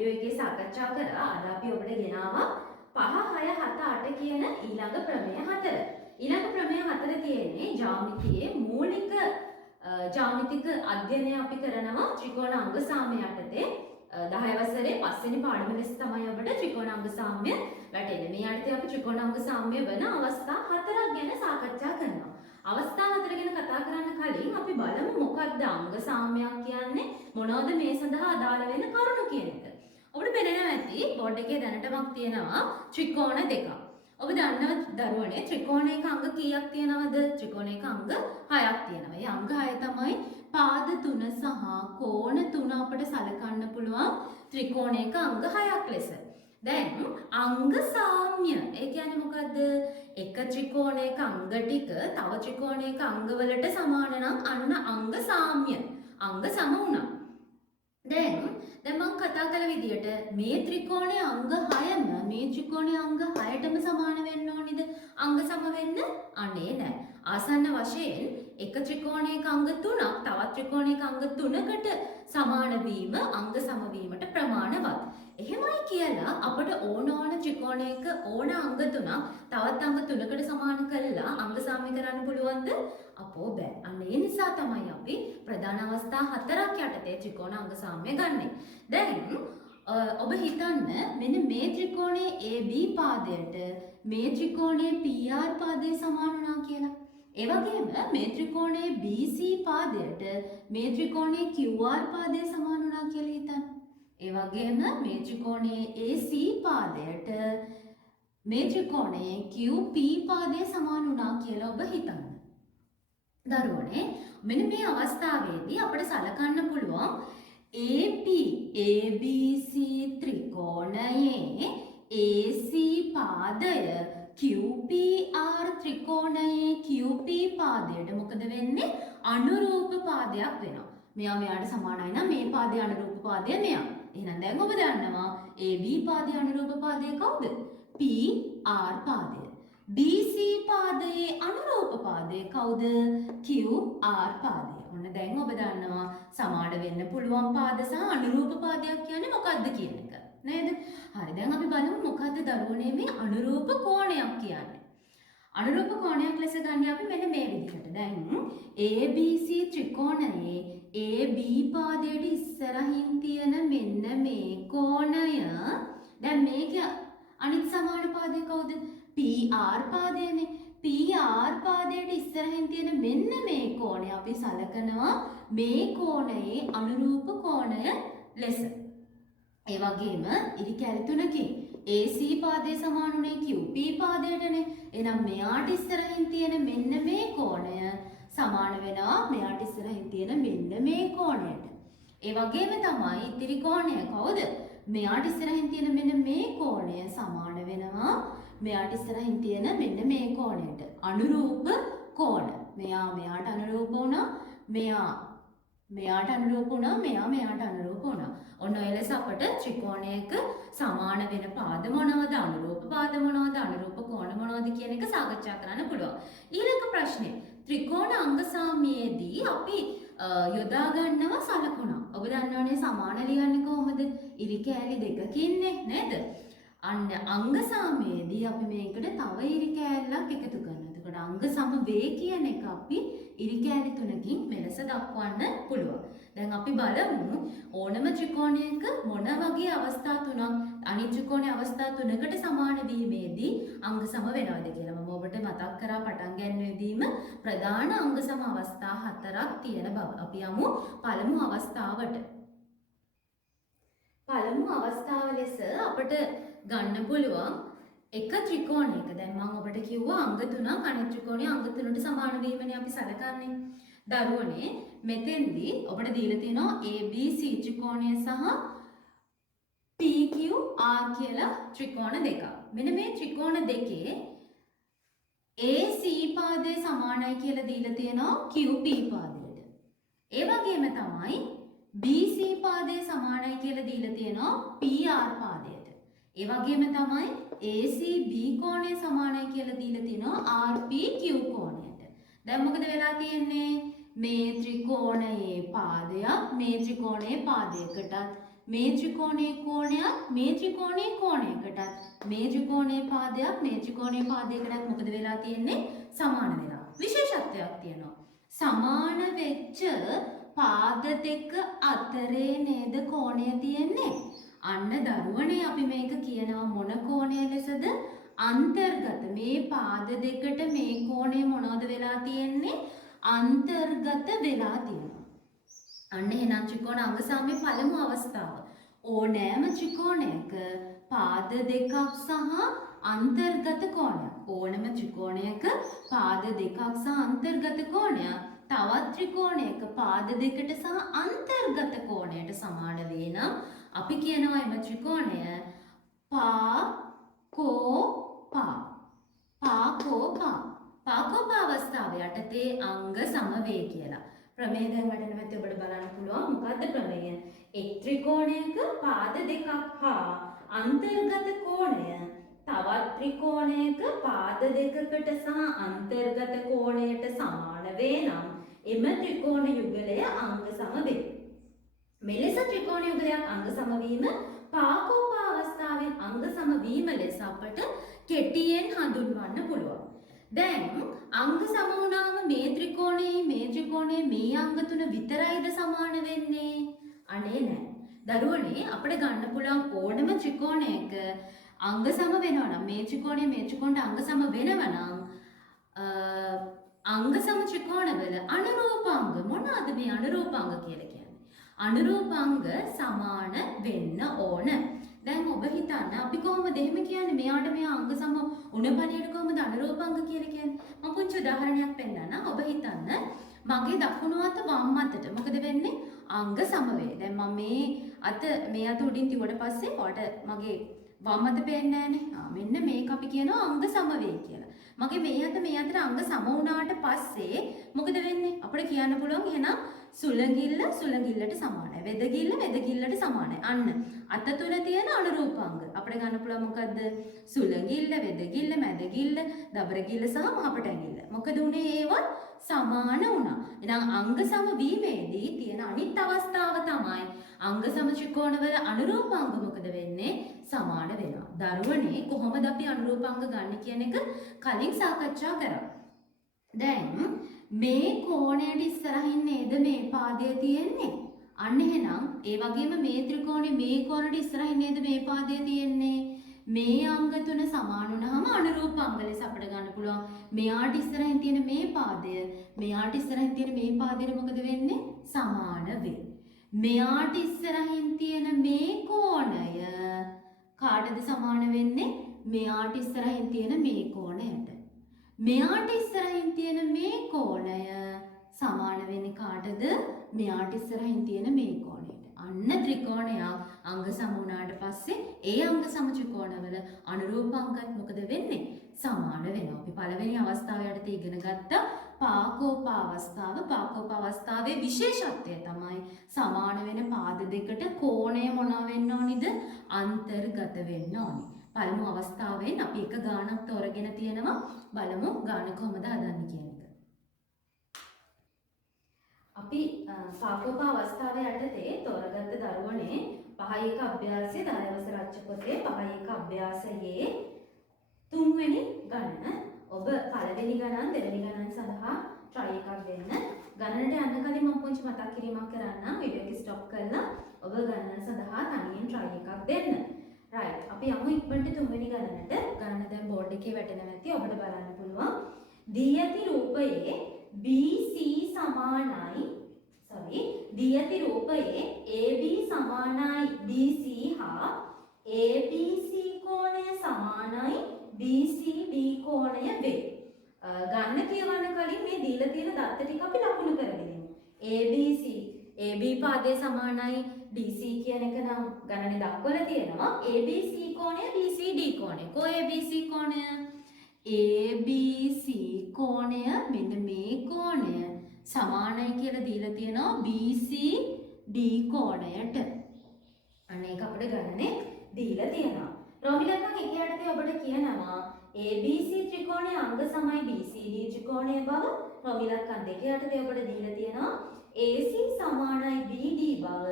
Video එකේ සාකච්ඡා කරා. අද අපි ඔබට ගෙනාවා 5 6 7 8 කියන ඊළඟ ප්‍රමේය 4. ඊළඟ ප්‍රමේය 4 තියෙන්නේ ජ්‍යාමිතියේ මූලික ජ්‍යාමිතික අධ්‍යයනය අපි කරනවා ත්‍රිකෝණ අංග සාම්‍ය යටතේ. 10 වසරේ 5 වෙනි පාඩම ලෙස තමයි ඔබට ත්‍රිකෝණ අංග සාම්‍ය වැටෙන්නේ. මේ යටතේ අපි ත්‍රිකෝණ අංග සාම්‍ය වෙන අවස්ථා 4ක් ගැන සාකච්ඡා කරනවා. අවස්ථා 4 ගැන කතා කරන්න කලින් අපි බලමු මොකක්ද අංග සාම්‍යයක් කියන්නේ, මොනවද මේ සඳහා අදාළ වෙන කරුණු කියන එක. ඔබට පේනවා ඇති බෝඩ් එකේ දැනටමක් තියෙනවා ත්‍රිකෝණ දෙකක්. ඔබ දන්නව දරුවනේ ත්‍රිකෝණයක අංග කීයක් තියෙනවද? ත්‍රිකෝණයක අංග 6ක් තියෙනවා. මේ අංග 6 තමයි පාද 3 සහ කෝණ 3 අපට සලකන්න පුළුවන් ත්‍රිකෝණයක අංග 6ක් ලෙස. දැන් අංග සාම්‍ය ඒ කියන්නේ මොකද්ද? එක ත්‍රිකෝණයක අංග ටික තව ත්‍රිකෝණයක අංග වලට සමාන නම් අන්න අංග සාම්‍ය. අංග සම වුණා. දැන් මම කතා කළ විදිහට මේ ත්‍රිකෝණයේ අංග 6ම මේ ත්‍රිකෝණයේ අංග 6ටම සමාන වෙන්න ඕනේද? අංග සම වෙන්න අනේ නැහැ. ආසන්න වශයෙන් එක ත්‍රිකෝණයක අංග 3ක් තවත් ත්‍රිකෝණයක අංග 3කට සමාන වීම අංග සම වීමට ප්‍රමාණවත්. එහෙමයි කියලා අපට ඕන ත්‍රිකෝණයක ඕන අංග 3ක් තවත් අංග 3කට සමාන කරලා අංග සාම්‍ය කරන්න පුළුවන්ද? අපෝ බෑ. අන්න ඒ නිසා තමයි අපි ප්‍රධාන අවස්ථා 4ක් යටතේ ත්‍රිකෝණ අංග සාම්‍ය ගන්නෙ. දැන් ඔබ හිතන්න මෙන්න මේ ත්‍රිකෝණයේ AB පාදයට මේ ත්‍රිකෝණයේ PR පාදයේ සමාන වුණා කියලා. ඒ වගේම මේ ත්‍රිකෝණයේ BC පාදයට මේ ත්‍රිකෝණයේ QR පාදයේ සමාන වුණා කියලා හිතන්න. ඒ වගේම මේ ත්‍රිකෝණයේ AC පාදයට මේ ත්‍රිකෝණයේ QP පාදයේ සමාන වුණා කියලා ඔබ හිතන්න. දරුවනේ මෙන්න මේ අවස්ථාවේදී අපිට සලකන්න පුළුවන් AP ABC ත්‍රිකෝණයේ AC පාදය QPR ත්‍රිකෝණයේ QP පාදයට මොකද වෙන්නේ? අනුරූප පාදයක් වෙනවා. මෙයාට සමානයි නම් මේ පාදයේ අනුරූප පාදය මෙයා. එහෙනම් දැන් ඔබ දන්නවා AB පාදයේ අනුරූප පාදය කවුද? PR පාදය. BC පාදයේ අනුරූප පාදය කවුද? QR පාදය. ඔන්න දැන් ඔබ දන්නවා සමාන වෙන්න පුළුවන් පාද සහ අනුරූප පාදයක් කියන්නේ මොකක්ද කියන එක. නේද? හරි දැන් අපි බලමු මොකද්ද දරුවනේ මේ අනුරූප කෝණයක් කියන්නේ. අනුරූප කෝණයක් ලෙස ගන්න අපි මෙන්න මේ විදිහට. දැන් ABC ත්‍රිකෝණයේ AB පාදයට ඉස්සරහින් තියෙන මෙන්න මේ කෝණය දැන් මේක අනිත් සමාන පාදය කවුද? PR පාදයනේ. PR පාදයට ඉස්සරහින් තියෙන මෙන්න මේ කෝණය අපි සලකනවා මේ කෝණයේ අනුරූප කෝණය ලෙස. ඒ වගේම ඉරි කැලි තුනකින් AC පාදයේ සමානුනේ QP පාදයටනේ. එහෙනම් මෙයාට ඉස්සරහින් තියෙන මෙන්න මේ කෝණය සමාන වෙනවා මෙයාට ඉස්සරහින් තියෙන මෙන්න මේ කෝණයට. ඒ වගේම තමයි ඉතිරි කෝණය කවුද? මෙයාට ඉස්සරහින් තියෙන මෙන්න මේ කෝණය සමාන වෙනවා මෙයාට ඉස්සරහින් තියෙන මෙන්න මේ කෝණයට. අනුරූප කෝණ. මෙයාට අනුරූප වුණා. මෙයාට අනුරූප වුණා. මෙයාට අනුරූප වුණා. ඔන්න ඔය ලෙස අපට ත්‍රිකෝණයක සමාන වෙන පාද මොනවද? අනුරූප පාද මොනවද? අනුරූප කෝණ මොනවද කියන එක සාකච්ඡා කරන්න පුළුවන්. ඊළඟ ප්‍රශ්නේ ත්‍රිකෝණ අංග සාම්‍යයේදී අපි යොදා ගන්නවා සලකුණක්. ඔබ දන්නවනේ සමාන ලියන්නේ කොහොමද? ඉරි කෑලි දෙකකින්නේ නේද? අන්න අංග සාම්‍යයේදී අපි මේකට තව ඉරි කෑල්ලක් එකතු කරනවා. එතකොට අංග සම වේ කියන එක අපි ඉරි කෑලි තුනකින් මෙලෙස දක්වන්න පුළුවන්. දැන් අපි බලමු ඕනම ත්‍රිකෝණයක මොන වගේ අවස්ථා තුනක් අනිත් ත්‍රිකෝණයේ අවස්ථා තුනකට සමාන වීමේදී අංග සම වෙනවද කියලා. මම ඔබට මතක් කරා පටන් ගැනීමේදීම ප්‍රධාන අංග සම අවස්ථා 4ක් තියෙන බව. අපි යමු පළමු අවස්ථාවට. පළමු අවස්ථාව ලෙස අපට ගන්න පුළුවන් එක ත්‍රිකෝණයක. දැන් මම ඔබට කිව්වා අංග 3ක් අනිත් ත්‍රිකෝණයේ අංග 3ට සමාන වීමනේ අපි සලකන්නේ. දරුවනේ මෙතෙන්දී ඔබට දීලා තියෙනවා ABC ත්‍රිකෝණය සහ PQR කියලා ත්‍රිකෝණ දෙකක්. මෙන්න මේ ත්‍රිකෝණ දෙකේ AC පාදයේ සමානයි කියලා දීලා තියෙනවා QP පාදයට. ඒ වගේම තමයි BC පාදයේ සමානයි කියලා දීලා තියෙනවා PR පාදයට. ඒ වගේම තමයි ACB කෝණය සමානයි කියලා දීලා තියෙනවා RPQ කෝණයට. දැන් මොකද වෙලා තියෙන්නේ? මේ ත්‍රිකෝණයේ පාදයක් මේ ත්‍රිකෝණයේ පාදයකටත් මේ ත්‍රිකෝණයේ කෝණයක් මේ ත්‍රිකෝණයේ කෝණයකටත් මේ ත්‍රිකෝණයේ පාදයක් මේ ත්‍රිකෝණයේ පාදයකටත් මොකද වෙලා තියෙන්නේ? සමාන වෙලා. විශේෂත්වයක් තියෙනවා. සමාන වෙච්ච පාද දෙක අතරේ නේද කෝණය තියෙන්නේ? අන්න දරුවනේ අපි මේක කියනවා මොන කෝණය ලෙසද? අන්තර්ගත. මේ පාද දෙකට මේ කෝණය මොනවද වෙලා තියෙන්නේ? අන්තර්ගත වෙලා තියෙනවා. අන්න එහෙනම් ත්‍රිකෝණ අංග සමයේ පළමු අවස්ථාව. ඕනෑම ත්‍රිකෝණයක පාද දෙකක් සහ අන්තර්ගත කෝණයක්. ඕනෑම ත්‍රිකෝණයක පාද දෙකක් සහ අන්තර්ගත කෝණයක් තවත් ත්‍රිකෝණයක පාද දෙකට සහ අන්තර්ගත කෝණයට සමාන වේ නම් අපි කියනවා එම ත්‍රිකෝණය පාකෝපා. පාකෝපා. පාකෝපා අවස්ථාව යටතේ අංග සමවේ කියලා. ප්‍රමේය දැන් වඩන මැද ඔබට බලන්න පුළුවන් මොකද්ද ප්‍රමේය? එක් ත්‍රිකෝණයක පාද දෙකක් හා අන්තර්ගත කෝණය තවත් ත්‍රිකෝණයක පාද දෙකකට සහ අන්තර්ගත කෝණයට සමාන වේ නම් එම ත්‍රිකෝණ යුගලය අංග සම වේ. මෙලෙස ත්‍රිකෝණ යුගලයක් අංග සම වීම පාකෝපා අවස්ථාවෙන් අංග සම වීම ලෙස අපට කෙටියෙන් හඳුන්වන්න පුළුවන්. දැන් අංග සම වුණාම මේ ත්‍රිකෝණයේ මේ අංග තුන විතරයිද සමාන වෙන්නේ? අනේ නෑ. දරුවනේ අපිට ගන්න පුළුවන් ඕනම ත්‍රිකෝණයක අංග සම වෙනවා නම් මේ ත්‍රිකෝණයට අංග සම වෙනවා නම් අංග සම ත්‍රිකෝණවල අනුරූපාංග මොනවාද මේ අනුරූපාංග කියලා කියන්නේ? අනුරූපාංග සමාන වෙන්න ඕන. දැන් ඔබ හිතන්න අපි කොහොමද එහෙම කියන්නේ? මෙයාට මෙයා අංග සම උණපණියට කොහොමද අනුරූපාංග කියලා කියන්නේ? මම පුංචි උදාහරණයක් පෙන්නන්නම්. ඔබ හිතන්න මගේ දකුණු අත වම් අතට මොකද වෙන්නේ? අංග සම වේ. දැන් මම මේ අත උඩින් තියුවට පස්සේ ඔයාලට මගේ වම් අත පේන්නේ නැහනේ. මෙන්න මේක අපි කියනවා අංග සම වේ කියලා. මගේ මේ අතට අංග සම වුණාට පස්සේ මොකද වෙන්නේ? අපිට කියන්න පුළුවන් එහෙනම් සුළඟිල්ල සුළඟිල්ලට සමානයි. වෙදගිල්ල සමානයි. අන්න අත තුල තියෙන අනුරූපාංග. අපිට ගන්න පුළුවන් මොකද්ද? සුළඟිල්ල, වෙදගිල්ල, මැදගිල්ල, දබරගිල්ල සහ මහපටැඟිල්ල. මොකද උනේ ඒවත් සමාන වුණා. එහෙනම් අංග සම වීමේදී තියෙන අනිත් අවස්ථාව තමයි අංග සම ත්‍රිකෝණවල අනුරූපාංග මොකද වෙන්නේ? සමාන වෙනවා. දරුවනේ කොහොමද අපි අනුරූපාංග ගන්න කියන එක කලින් සාකච්ඡා කරා. දැන් මේ කෝණයට ඉස්සරහින් නේද මේ පාදය තියෙන්නේ? අන්න එහෙනම් ඒ වගේම මේ ත්‍රිකෝණේ මේ කෝණයට ඉස්සරහින් නේද මේ පාදය තියෙන්නේ? මේ අංග තුන සමාන වුණාම අනුරූපාංග ලෙස අපිට ගන්න පුළුවන්. මෙයාට ඉස්සරහින් තියෙන මේ පාදය මෙයාට ඉස්සරහින් තියෙන මේ පාදයට මොකද වෙන්නේ? සමාන වේ. මෙයාට ඉස්සරහින් තියෙන මේ කෝණය කාටද සමාන වෙන්නේ? මෙයාට ඉස්සරහින් තියෙන මේ කෝණයට. මෙයාට ඉස්සරහින් තියෙන මේ කෝණය සමාන වෙන්නේ කාටද? මෙයාට ඉස්සරහින් තියෙන මේ කෝණයට. අන්න ත්‍රිකෝණයක් අංග සම වුණාට පස්සේ ඒ අංග සම ත්‍රිකෝණවල අනුරූපාංගත් මොකද වෙන්නේ? සමාන වෙනවා. අපි පළවෙනි අවස්ථාව යටතේ ඉගෙන ගත්ත පාකෝපා අවස්ථාව. පාකෝපා අවස්ථාවේ විශේෂත්වය තමයි සමාන වෙන පාද දෙකට කෝණය මොනවා වෙන්න ඕනිද? අන්තර්ගත වෙන්න ඕනි. පළමු අවස්ථාවෙන් අපි එක ගානක් තෝරගෙන තියෙනවා. බලමු ගාන කොහොමද හදන්නේ කියන එක. අපි පාකෝපා අවස්ථාව යටතේ තෝරගත්ත දරුවනේ 5 අභ්‍යාසයේ 10 වසර රාජ්‍ය පොතේ 5 අභ්‍යාසයේ 3 වෙනි ගණන. ඔබ පළවෙනි ගණන් දෙවෙනි ගණන් සඳහා try එකක් දෙන්න. ගණනට යන්න කලින් මම පුංචි මතක් කිරීමක් කරන්නම්. වීඩියෝ එක stop කරලා ඔබ ගණන සඳහා තනියෙන් try එකක් දෙන්න. right. අපි යමු ඉක්මනට 3 වෙනි ගණනට. ගණන දැන් බෝඩ් එකේ වැටෙන නැති ඔබට බලන්න පුළුවන්. දී ඇති රූපයේ BC සමානයි දී ඇති රූපයේ AB සමානයි BC හා ABC කෝණය සමානයි BCD කෝණය වේ. ගන්න කියවන්න කලින් මේ දීලා තියෙන දත්ත ටික අපි ලකුණු කරගනිමු. ABC AB පාදයේ සමානයි DC කියන එක නම් ගණනේ දක්වලා තියෙනවා. ABC කෝණය BCD කෝණය. කො ABC කෝණය? ABC කෝණය මෙන්න මේ කෝණය සමානයි කියලා දීලා තියෙනවා BCD කෝණයට. අන්න ඒක අපිට ගණනේ දීලා තියෙනවා. රෝහිලකන් එක යටතේ ඔබට කියනවා ABC ත්‍රිකෝණයේ අංග සමයි BCD ත්‍රිකෝණයේ බව. රෝහිලකන් දෙක යටතේ ඔබට දීලා තියෙනවා AC සමානයි BD බව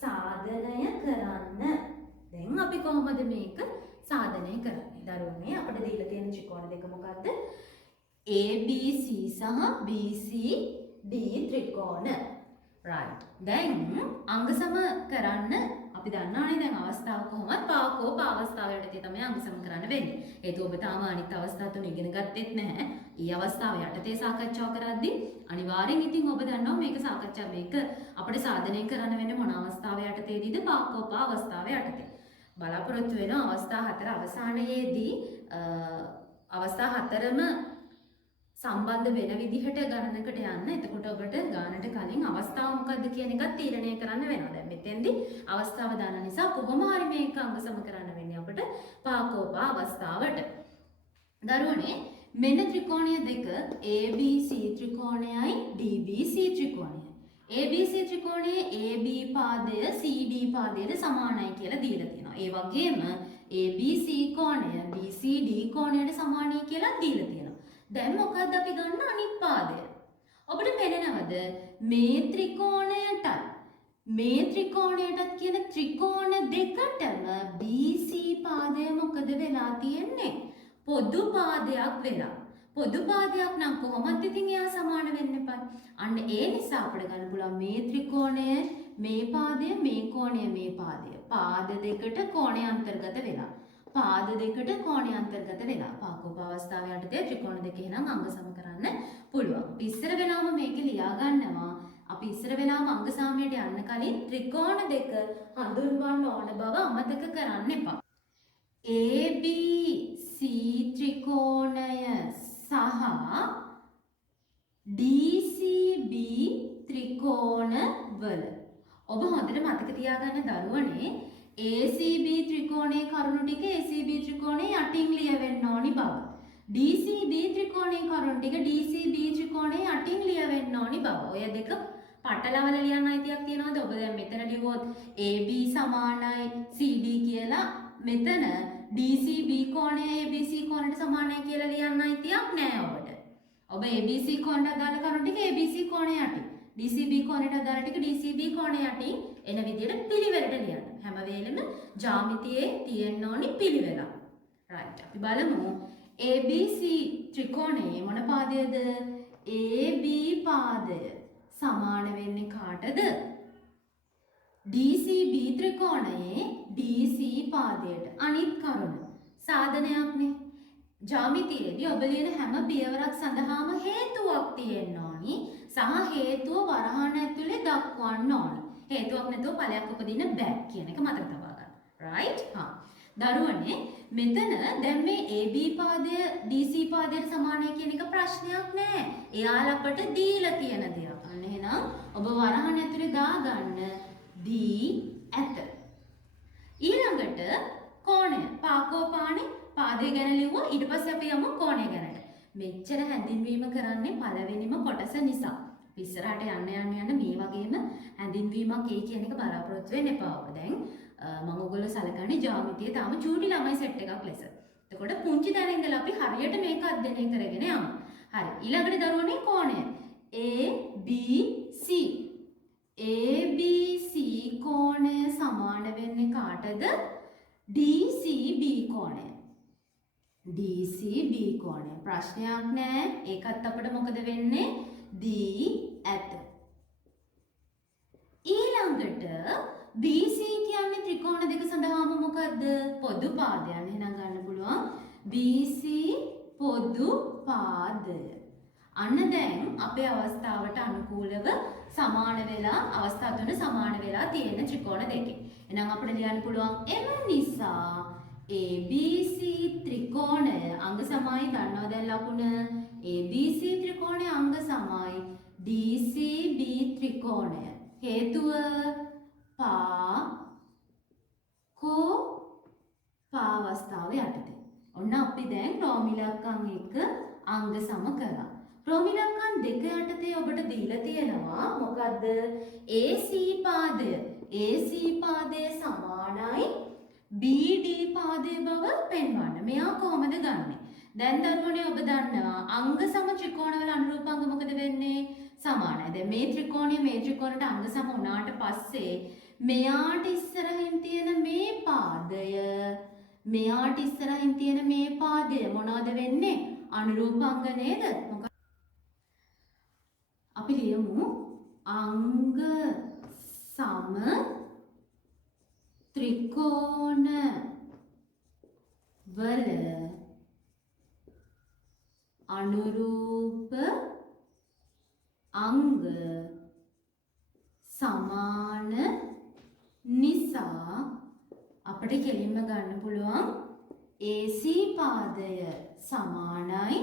සාධනය කරන්න. දැන් අපි කොහොමද මේක සාධනය කරන්නේ? දරුවනේ අපිට දීලා තියෙන ත්‍රිකෝණ දෙක මොකද්ද? ABC සහ BCD ත්‍රිකෝණ. right. දැන් අංග සම කරන්න අපි දන්නානේ දැන් අවස්ථාව කොහොමද පාකෝප අවස්ථාව යටතේ තමයි අංග සම කරන්න වෙන්නේ. හේතුව ඔබ තාම අනිත් අවස්ථා තුන ඉගෙන ගත්තෙත් නැහැ. ඊ අවස්ථාව යටතේ සාකච්ඡා කරද්දී අනිවාර්යෙන් ඉතින් ඔබ දන්නවා මේක සාකච්ඡා මේක අපිට සාධනය කරන්න වෙන්නේ මොන අවස්ථාව යටතේදීද? පාකෝප අවස්ථාව යටතේ. බලාපොරොත්තු වෙන අවස්ථා හතර අවසානයේදී අවස්ථා හතරම සම්බන්ධ වෙන විදිහට ගණනකට යන්න. එතකොට ඔබට ගානට කලින් අවස්ථාව මොකද්ද කියන එකත් තීරණය කරන්න වෙනවා. දැන් මෙතෙන්දී අවස්ථාව දාන නිසා කොහොම හරි මේක අංග සම කරන්න වෙන්නේ අපිට පාකෝප අවස්ථාවට. දරුවනේ මෙන්න ත්‍රිකෝණය දෙක ABC ත්‍රිකෝණයයි DBC ත්‍රිකෝණයයි. ABC ත්‍රිකෝණයේ AB පාදය CD පාදයට සමානයි කියලා දීලා තියෙනවා. ඒ වගේම ABC කෝණය BCD කෝණයට සමානයි කියලා දීලා තියෙනවා. දැන් මොකක්ද අපි ගන්න අනිත් පාදය? ඔබට පේනවද මේ ත්‍රිකෝණයටත් කියන ත්‍රිකෝණ දෙකටම BC පාදය මොකද වෙලා තියෙන්නේ? පොදු පාදයක් වෙලා. පොදු පාදයක් නම් කොහොමද ඉතින් එයා සමාන වෙන්න එපා. අන්න ඒ නිසා අපිට ගන්න පුළුවන් මේ ත්‍රිකෝණය මේ පාදය මේ කෝණය මේ පාදය. පාද දෙකට කෝණය අන්තර්ගත වෙලා. පාද දෙකට කෝණය අන්තර්ගත වෙලා පාකෝප අවස්ථාව යටතේ ත්‍රිකෝණ දෙක එහෙනම් අංග සම කරන්න පුළුවන්. අපි ඉස්සර වෙලාම මේක ලියා ගන්නවා. අපි ඉස්සර වෙලාම අංග සාමයට යන්න කලින් ත්‍රිකෝණ දෙක හඳුන්වන්න ඕන බව අමතක කරන්න එපා. ABC ත්‍රිකෝණය සහ DCB ත්‍රිකෝණ වල ඔබ හොඳට මතක තියාගන්න දරුවනේ ACB ත්‍රිකෝණයේ කරුණු ටික ACB ත්‍රිකෝණයේ යටින් ලියවෙන්න ඕනි බව. DCB ත්‍රිකෝණයේ කරුණු ටික DCB ත්‍රිකෝණයේ යටින් ලියවෙන්න ඕනි බව. ඔය දෙක පටලවල ලියන්න අයිතියක් තියනවාද? ඔබ දැන් මෙතන ලිව්වොත් AB සමානයි CD කියලා මෙතන DCB කෝණය ABC කෝණයට සමානයි කියලා ලියන්න අයිතියක් නෑ ඔබට. ඔබ ABC කෝණයට අදාළ කරුණු ටික ABC කෝණය යටින් DCB කෝණයට අදාළ ටික DCB කෝණය යටින් එන විදිහට පිළිවෙලට ලියන්න. හැම වෙලෙම ජ්‍යාමිතියේ තියෙන්න ඕනි පිළිවෙල. right. අපි බලමු ABC ත්‍රිකෝණයේ මොන පාදයේද? AB පාදය සමාන වෙන්නේ කාටද? DCB ත්‍රිකෝණයේ DC පාදයට. අනිත් කරුණ සාධනයක්නේ. ජ්‍යාමිතියේදී ඔබ ලියන හැම පියවරක් සඳහාම හේතුවක් තියෙන්න ඕනි. සහ හේතුව වරහන් ඇතුලේ දක්වන්න ඕනි. හේතුවක් නැතුව ඵලයක් උපදින්න බෑ කියන එක මතක තබා ගන්න. right? දරුවනේ මෙතන දැන් මේ AB පාදය DC පාදයට සමානයි කියන එක ප්‍රශ්නයක් නෑ. එයාලා අපට දීලා තියෙන දේක්. අන්න එහෙනම් ඔබ වරහන් ඇතුලේ දාගන්න D ඇත. ඊළඟට කෝණය පාකෝපානේ පාදය ගැන ලිව්වා. ඊට පස්සේ අපි යමු කෝණය ගැනට. මෙච්චර හැඳින්වීම කරන්නේ පළවෙනිම කොටස නිසා. ඉස්සරහට යන්න මේ වගේම හැඳින්වීමක් ඒ කියන එක බලාපොරොත්තු වෙන්න එපා. ඔබ දැන් මම ඔයගොල්ලෝ සලකන්නේ ජ්‍යාමිතියේ තාම චූටි ළමයි සෙට් එකක් ලෙස. එතකොට පුංචි තැන ඉඳලා අපි හරියට මේක අධ්‍යයනය කරගෙන යමු. හරි. ඊළඟට දරුවනේ කෝණය ABC. ABC කෝණය සමාන වෙන්නේ කාටද? DCB කෝණය. DCB කෝණය. ප්‍රශ්නයක් නෑ. ඒකත් අපිට මොකද වෙන්නේ? D ඇත. ඊළඟට BC කියන්නේ ත්‍රිකෝණ දෙක සඳහාම මොකද්ද? පොදු පාදයන්. එහෙනම් ගන්න පුළුවන් BC පොදු පාදය. අන්න දැන් අපේ අවස්ථාවට අනුකූලව සමාන වෙලා අවස්ථා තුන සමාන වෙලා තියෙන ත්‍රිකෝණ දෙකේ. එහෙනම් අපිට ලියන්න පුළුවන් එම නිසා ABC ත්‍රිකෝණය අංග සමයි. දන්නවා දැන් ලකුණ ABC ත්‍රිකෝණය අංග සමයි DCB ත්‍රිකෝණය. හේතුව පාවස්ථාව යටතේ. ඔන්න අපි දැන් රෝමිලක්කම් එක්ක අංග සම කරා. රෝමිලක්කම් දෙක යටතේ ඔබට දීලා තියෙනවා මොකද්ද? AC පාදය. AC පාදය සමානයි BD පාදය බව පෙන්වන්න. මෙයා කොහොමද ගන්නෙ? දැන් දරුවනේ ඔබ දන්නවා අංග සම ත්‍රිකෝණවල අනුරූපාංග මොකද වෙන්නේ? සමානයි. දැන් මේ ත්‍රිකෝණය මේ ත්‍රිකෝණයට අංග සම වුණාට පස්සේ මෙයාට ඉස්සරහින් තියෙන මේ පාදය මෙයාට ඉස්සරහින් තියෙන මේ පාදය මොනවද වෙන්නේ? අනුරූපාංග නේද? අපි ලියමු අංග සම ත්‍රිකෝණ වල අනුරූප අංග සමාන නිසා අපිට කෙලින්ම ගන්න පුළුවන් AC පාදය සමානයි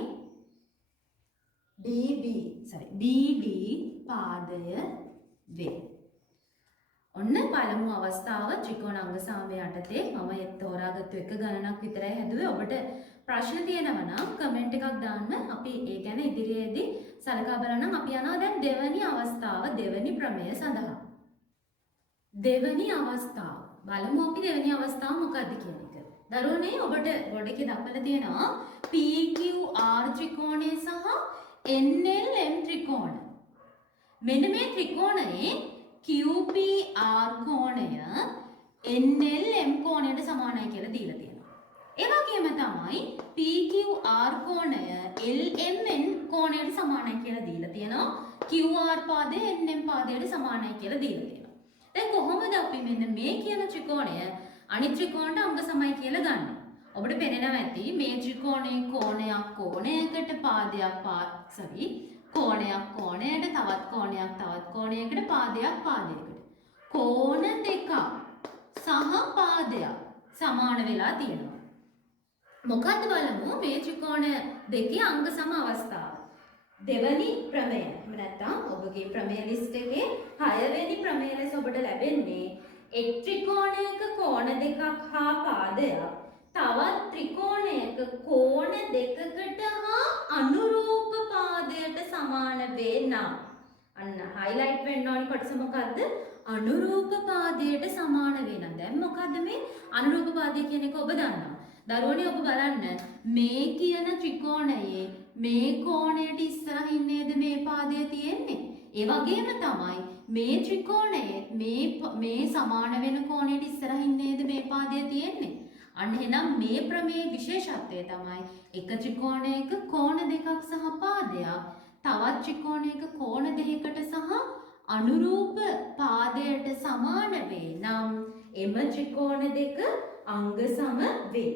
BD පාදය වේ. ඔන්න පළමු අවස්ථාව ත්‍රිකෝණ අංග සමය යටතේ මම තෝරාගත්තු එක ගණනක් විතරයි හැදුවේ. ඔබට ප්‍රශ්න තියෙනවා නම් කමෙන්ට් එකක් දාන්න. අපි ඒ ගැන ඉදිරියේදී සලකා බලන්න. අපි යනවා දැන් දෙවැනි අවස්ථාව දෙවැනි ප්‍රමේය සඳහා. දෙවැනි අවස්ථාව බලමු අපි දෙවැනි අවස්ථාව මොකක්ද කියන එක. දරුවනේ ඔබට බෝඩ් එකේ දක්වලා තියෙනවා PQR ත්‍රිකෝණය සහ NLM ත්‍රිකෝණ. මෙන්න මේ ත්‍රිකෝණයේ QPR කෝණය NLM කෝණයට සමානයි කියලා දීලා තියෙනවා. ඒ වගේම තමයි PQR කෝණය LMN කෝණයට සමානයි කියලා දීලා තියෙනවා. QR පාදය NM පාදයට සමානයි කියලා දීලා තියෙනවා. දැන් කොහොමද අපි මෙන්න මේ කියන ත්‍රිකෝණය අනිත් ත්‍රිකෝණයට අංග සමයි කියලා ගන්න? ඔබට පේනවා ඇති මේ ත්‍රිකෝණයේ කෝණයකට පාදයක් කෝණයට තවත් කෝණයකට පාදයකට කෝණ දෙකක් සහ පාදයක් සමාන වෙලා තියෙනවා. මොකද්ද බලමු මේ ත්‍රිකෝණ දෙකේ අංග සම අවස්ථාව. දෙවැනි ප්‍රමේය. එහෙම නැත්නම් ඔබගේ ප්‍රමේය ලිස්ට් එකේ 6 වෙනි ප්‍රමේය ලෙස ඔබට ලැබෙන්නේ එක් ත්‍රිකෝණයක කෝණ දෙකක් හා පාදයක් තවත් ත්‍රිකෝණයක කෝණ දෙකකට හා අනුරූප පාදයට සමාන වේ නම් අන්න highlight වෙන්න ඕනි කොටස මොකද්ද? අනුරූප පාදයට සමාන වේ නම්. දැන් මොකද්ද මේ අනුරූප පාදය කියන එක ඔබ දන්නවා. දරුවනේ ඔබ බලන්න මේ කියන ත්‍රිකෝණයේ මේ කෝණයට ඉස්සරහින් නේද මේ පාදය තියෙන්නේ? ඒ වගේම තමයි මේ ත්‍රිකෝණයේ මේ සමාන වෙන කෝණයට ඉස්සරහින් නේද මේ පාදය තියෙන්නේ? අන්න එහෙනම් මේ ප්‍රමේයේ විශේෂත්වය තමයි එක ත්‍රිකෝණයක කෝණ දෙකක් සහ පාදයක් තවත් ත්‍රිකෝණයක කෝණ දෙකකට සහ අනුරූප පාදයට සමාන වේ නම් එම ත්‍රිකෝණ දෙක අංග සම වේ.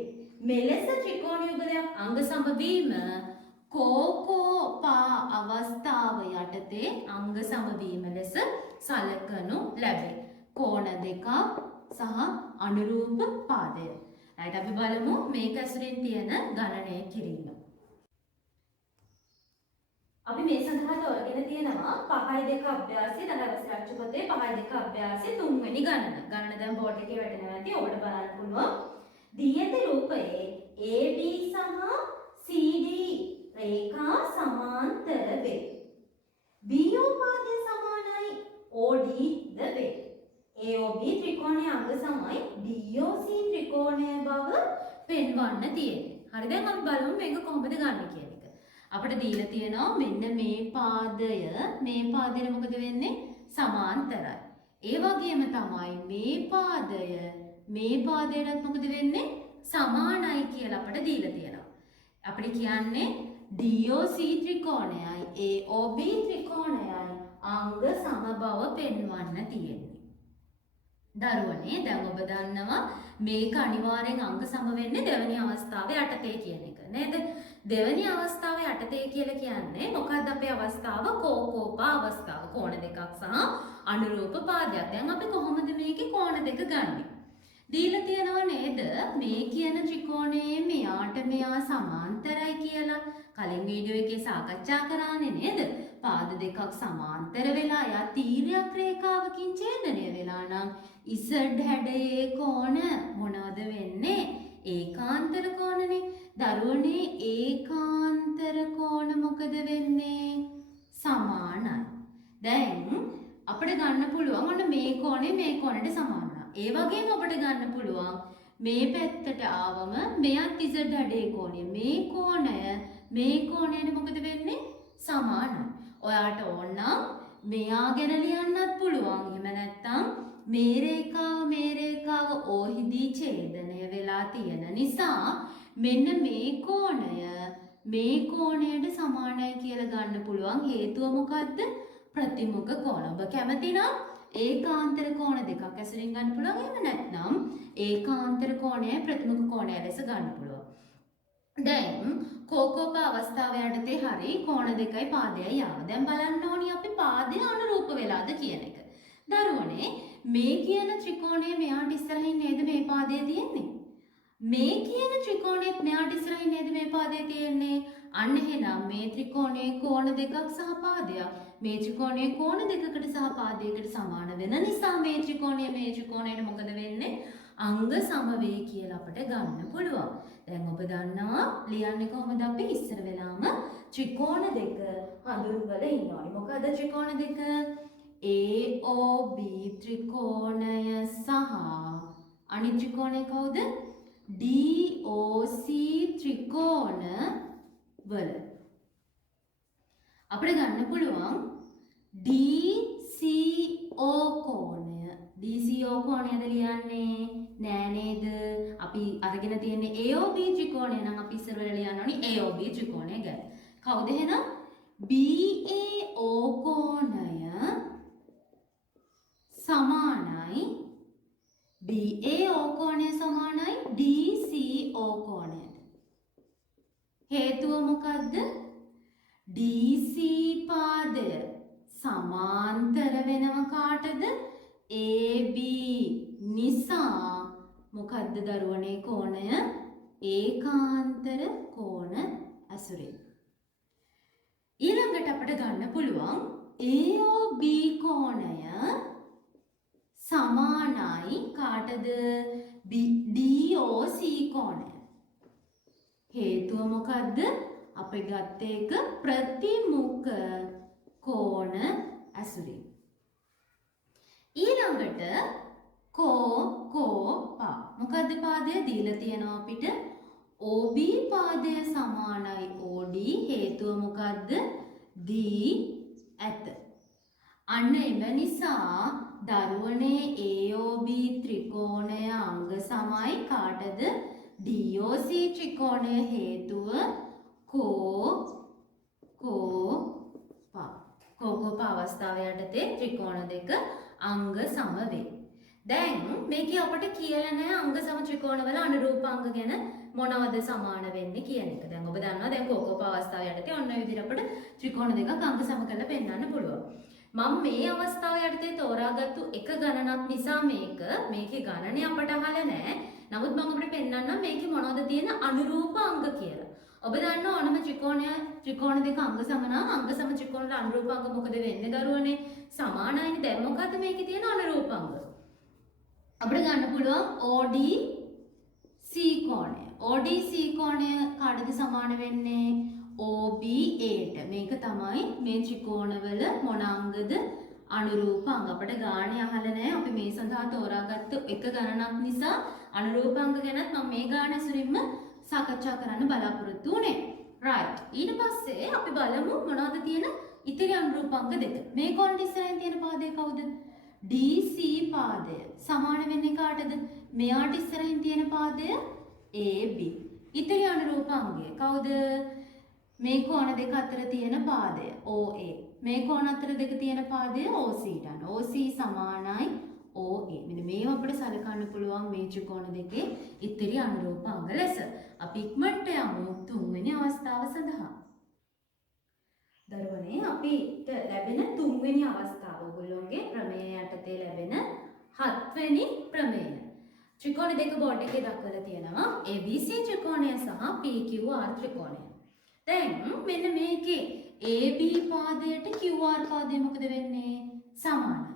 මෙලෙස ත්‍රිකෝණ යුගලයක් අංග සම වීම කෝකෝපා අවස්ථාව යටතේ අංග සම වීම ලෙස සලකනු ලැබේ. කෝණ දෙකක් සහ අනුරූප පාදය. right අපි බලමු මේක ඇසුරින් තියෙන ගණනය කිරීම. අපි මේ සඳහා තෝරගෙන තියෙනවා 5.2 අභ්‍යාසයේ දලවස් රාජ්‍ය පොතේ 5.2 අභ්‍යාසයේ 3 වෙනි ගණන. ගණන දැන් බෝඩ් එකේ වැටෙනවා ඇති. ඔබට බලන්න පුළුවන්. දී ඇති රූපයේ AB සහ CD රේඛා සමාන්තර වේ. BO පාදය සමානයි OD ද වේ. AOB ත්‍රිකෝණයේ අංග සමයි DOC ත්‍රිකෝණය බව පෙන්වන්න තියෙන්නේ. හරි දැන් අපි බලමු මේක කොහොමද ගන්න කියන එක. අපිට දීලා තියෙනවා මෙන්න මේ පාදයට මොකද වෙන්නේ? සමාන්තරයි. ඒ වගේම තමයි මේ පාදයටත් මොකද වෙන්නේ? සමානයි කියලා අපිට දීලා තියෙනවා. අපිට කියන්නේ DOC ත්‍රිකෝණයයි AOB ත්‍රිකෝණයයි අංග සම බව පෙන්වන්න තියෙන්නේ. දරුවනේ දැන් ඔබ දන්නවා මේක අනිවාර්යෙන් අංග සම වෙන්නේ දෙවෙනි අවස්ථාවේ යටතේ කියන එක නේද? දෙවෙනි අවස්ථාවේ යටතේ කියලා කියන්නේ මොකක්ද අපේ අවස්ථාව? කෝකෝපා අවස්ථාව. කෝණ දෙකක් සහ අනුරූප පාදයක්. දැන් අපි කොහොමද මේකේ කෝණ දෙක ගන්නෙ? දීලා තියෙනවා නේද මේ කියන ත්‍රිකෝණයේ මෙයා සමාන්තරයි කියලා. කලින් වීඩියෝ එකේ සාකච්ඡා කරානේ නේද? පාද දෙකක් සමාන්තර වෙලා යා තීර්යක් රේඛාවකින් ඡේදනය වෙලා නම් Z හැඩයේ කෝණ මොනවද වෙන්නේ? ඒකාන්තර කෝණනේ. දරුවනේ ඒකාන්තර කෝණ මොකද වෙන්නේ? සමානයි. දැන් අපිට ගන්න පුළුවන් ඔන්න මේ කෝණයට සමානයි. ඒ වගේම අපිට ගන්න පුළුවන් මේ පැත්තට ආවම මෙයත් Z හැඩයේ කෝණය. මේ කෝණයට මොකද වෙන්නේ? සමානයි. ඔයාට ඕන නම් මෙයා ගැන ලියන්නත් පුළුවන්. එහෙම නැත්නම් මේ රේඛාව ඕහිදී ඡේදනය වෙලා තියෙන නිසා මෙන්න මේ කෝණයට සමානයි කියලා ගන්න පුළුවන්. හේතුව මොකද්ද? ප්‍රතිමුඛ කෝණ. ඔබ කැමති නම් ඒකාන්තර කෝණ දෙකක් ඇසුරින් ගන්න පුළුවන්. එහෙම නැත්නම් ඒකාන්තර කෝණය ප්‍රතිමුඛ කෝණය ලෙස ගන්න පුළුවන්. දැන් කෝකෝප අවස්ථාව යටතේ හරි කෝණ දෙකයි පාදයයි ආව. දැන් බලන්න ඕනි අපි පාදය අනුරූප වෙලාද කියන එක. දරුවනේ මේ කියන ත්‍රිකෝණය මෙයාට ඉස්සරහින් නේද මේ පාදය තියෙන්නේ? මේ කියන ත්‍රිකෝණයත් මෙයාට ඉස්සරහින් නේද මේ පාදය තියෙන්නේ? අන්න එහෙනම් මේ ත්‍රිකෝණයේ කෝණ දෙකක් සහ පාදයක් මේ ත්‍රිකෝණයේ කෝණ දෙකකට සහ පාදයකට සමාන වෙන නිසා මේ ත්‍රිකෝණයට මොකද වෙන්නේ? අංග සමවේ කියලා අපිට ගන්න පුළුවන්. දැන් ඔබ දන්නවා ලියන්නේ කොහොමද? අපි ඉස්සර වෙලාම ත්‍රිකෝණ දෙක හඳුන්වලා ඉන්නවා. මොකද ත්‍රිකෝණ දෙක? AOB ත්‍රිකෝණය සහ අනිත් ත්‍රිකෝණය කවුද? DOC ත්‍රිකෝණ වල අපිට ගන්න පුළුවන් DCO කෝණය. DCO කෝණයද ලියන්නේ නෑ නේද? අපි අරගෙන තියෙන්නේ AOB ත්‍රිකෝණය නම් අපි ඉස්සර වෙලා ලියන්න ඕනි AOB ත්‍රිකෝණය ගැන. කවුද එහෙනම්? BAO කෝණය සමානයි BAO කෝණය සමානයි DCO කෝණයට. හේතුව මොකද්ද? DC පාදය සමාන්තර වෙනව කාටද? AB නිසා මොකද්ද දරුවනේ කෝණය? ඒකාන්තර කෝණ ඇසුරේ. ඊළඟට අපිට ගන්න පුළුවන් AOB කෝණය සමානයි කාටද? DOC කෝණය. හේතුව මොකද්ද? අපි ගත්ත එක ප්‍රතිමුඛ කෝණ ඇසුරින්. ඊළඟට කෝපා. මොකද්ද පාදය දීලා තියෙනවා අපිට? OB පාදය සමානයි OD. හේතුව මොකද්ද? D ඇත. අන්න එම නිසා දරුවනේ AOB ත්‍රිකෝණය අංග සමයි කාටද? DOC ත්‍රිකෝණය. හේතුව කෝකෝප අවස්ථාව යටතේ ත්‍රිකෝණ දෙක අංග සම වේ. දැන් මේකේ අපිට කියලා නැහැ අංග සම ත්‍රිකෝණවල අනුරූපාංග ගැන මොනවද සමාන වෙන්නේ කියන එක. දැන් ඔබ දන්නවා දැන් කෝකෝප අවස්ථාව යටතේ ඔන්න ඔය විදිහට අපිට ත්‍රිකෝණ දෙකක් අංග සම කරලා පෙන්වන්න පුළුවන්. මම මේ අවස්ථාව යටතේ තෝරාගත්තු එක ගණනක් නිසා මේකේ ගණනේ අපට අහලා නැහැ. නමුත් මම අපිට පෙන්වන්නම් මේකේ මොනවද තියෙන අනුරූප අංග කියලා. ඔබ දන්නවා ඕනම ත්‍රිකෝණ දෙක අංග සම නම් අංග සම ත්‍රිකෝණ වල අනුරූප අංග මොකද වෙන්නේ දරුවනේ? සමානයිනේ. දැන් මොකද්ද මේකේ තියෙන අනුරූප අංග? අපිට ගන්න පුළුවන් ODC කෝණය. ODC කෝණය කාටද සමාන වෙන්නේ? OBAට. මේක තමයි මේ ත්‍රිකෝණවල මොන අංගද අනුරූප අංග. අපිට ගානේ අහලා නැහැ. අපි මේ සඳහා තෝරාගත්ත එක ගණනක් නිසා අනුරූප අංග ගැනත් මම මේ ගාන ඇසුරින්ම සාකච්ඡා කරන්න බලාපොරොත්තු වුණේ. right. ඊට පස්සේ අපි බලමු මොනවද තියෙන ඉතිරි අනුරූප අංග දෙක. මේ කෝණයට ඉස්සරහින් තියෙන පාදය කවුද? DC පාදය. සමාන වෙන්නේ කාටද? මෙයාට ඉස්සරහින් තියෙන පාදය AB. ඉතිරි අනුරූප අංගය කවුද? මේ කෝණ දෙක අතර තියෙන පාදය OA. මේ කෝණ අතර දෙක තියෙන පාදය OC ට. OC සමානයි OA. මෙන්න මේව අපිට සලකන්න පුළුවන් මේ ත්‍රිකෝණ දෙකේ ඉතිරි අනුරූප අංග ලෙස. අපි ඉක්මනට යමු තුන්වෙනි අවස්ථාව සඳහා. දරුවනේ අපිට ලැබෙන තුන්වෙනි අවස්ථාව ඔයගොල්ලෝගේ ප්‍රමේය යටතේ ලැබෙන හත්වෙනි ප්‍රමේය. ත්‍රිකෝණ දෙක බෝඩ් එකේ දක්වලා තියෙනවා ABC ත්‍රිකෝණය සහ PQR ත්‍රිකෝණය. දැන් මෙන්න මේකේ AB පාදයට QR පාදය මොකද වෙන්නේ? සමානයි.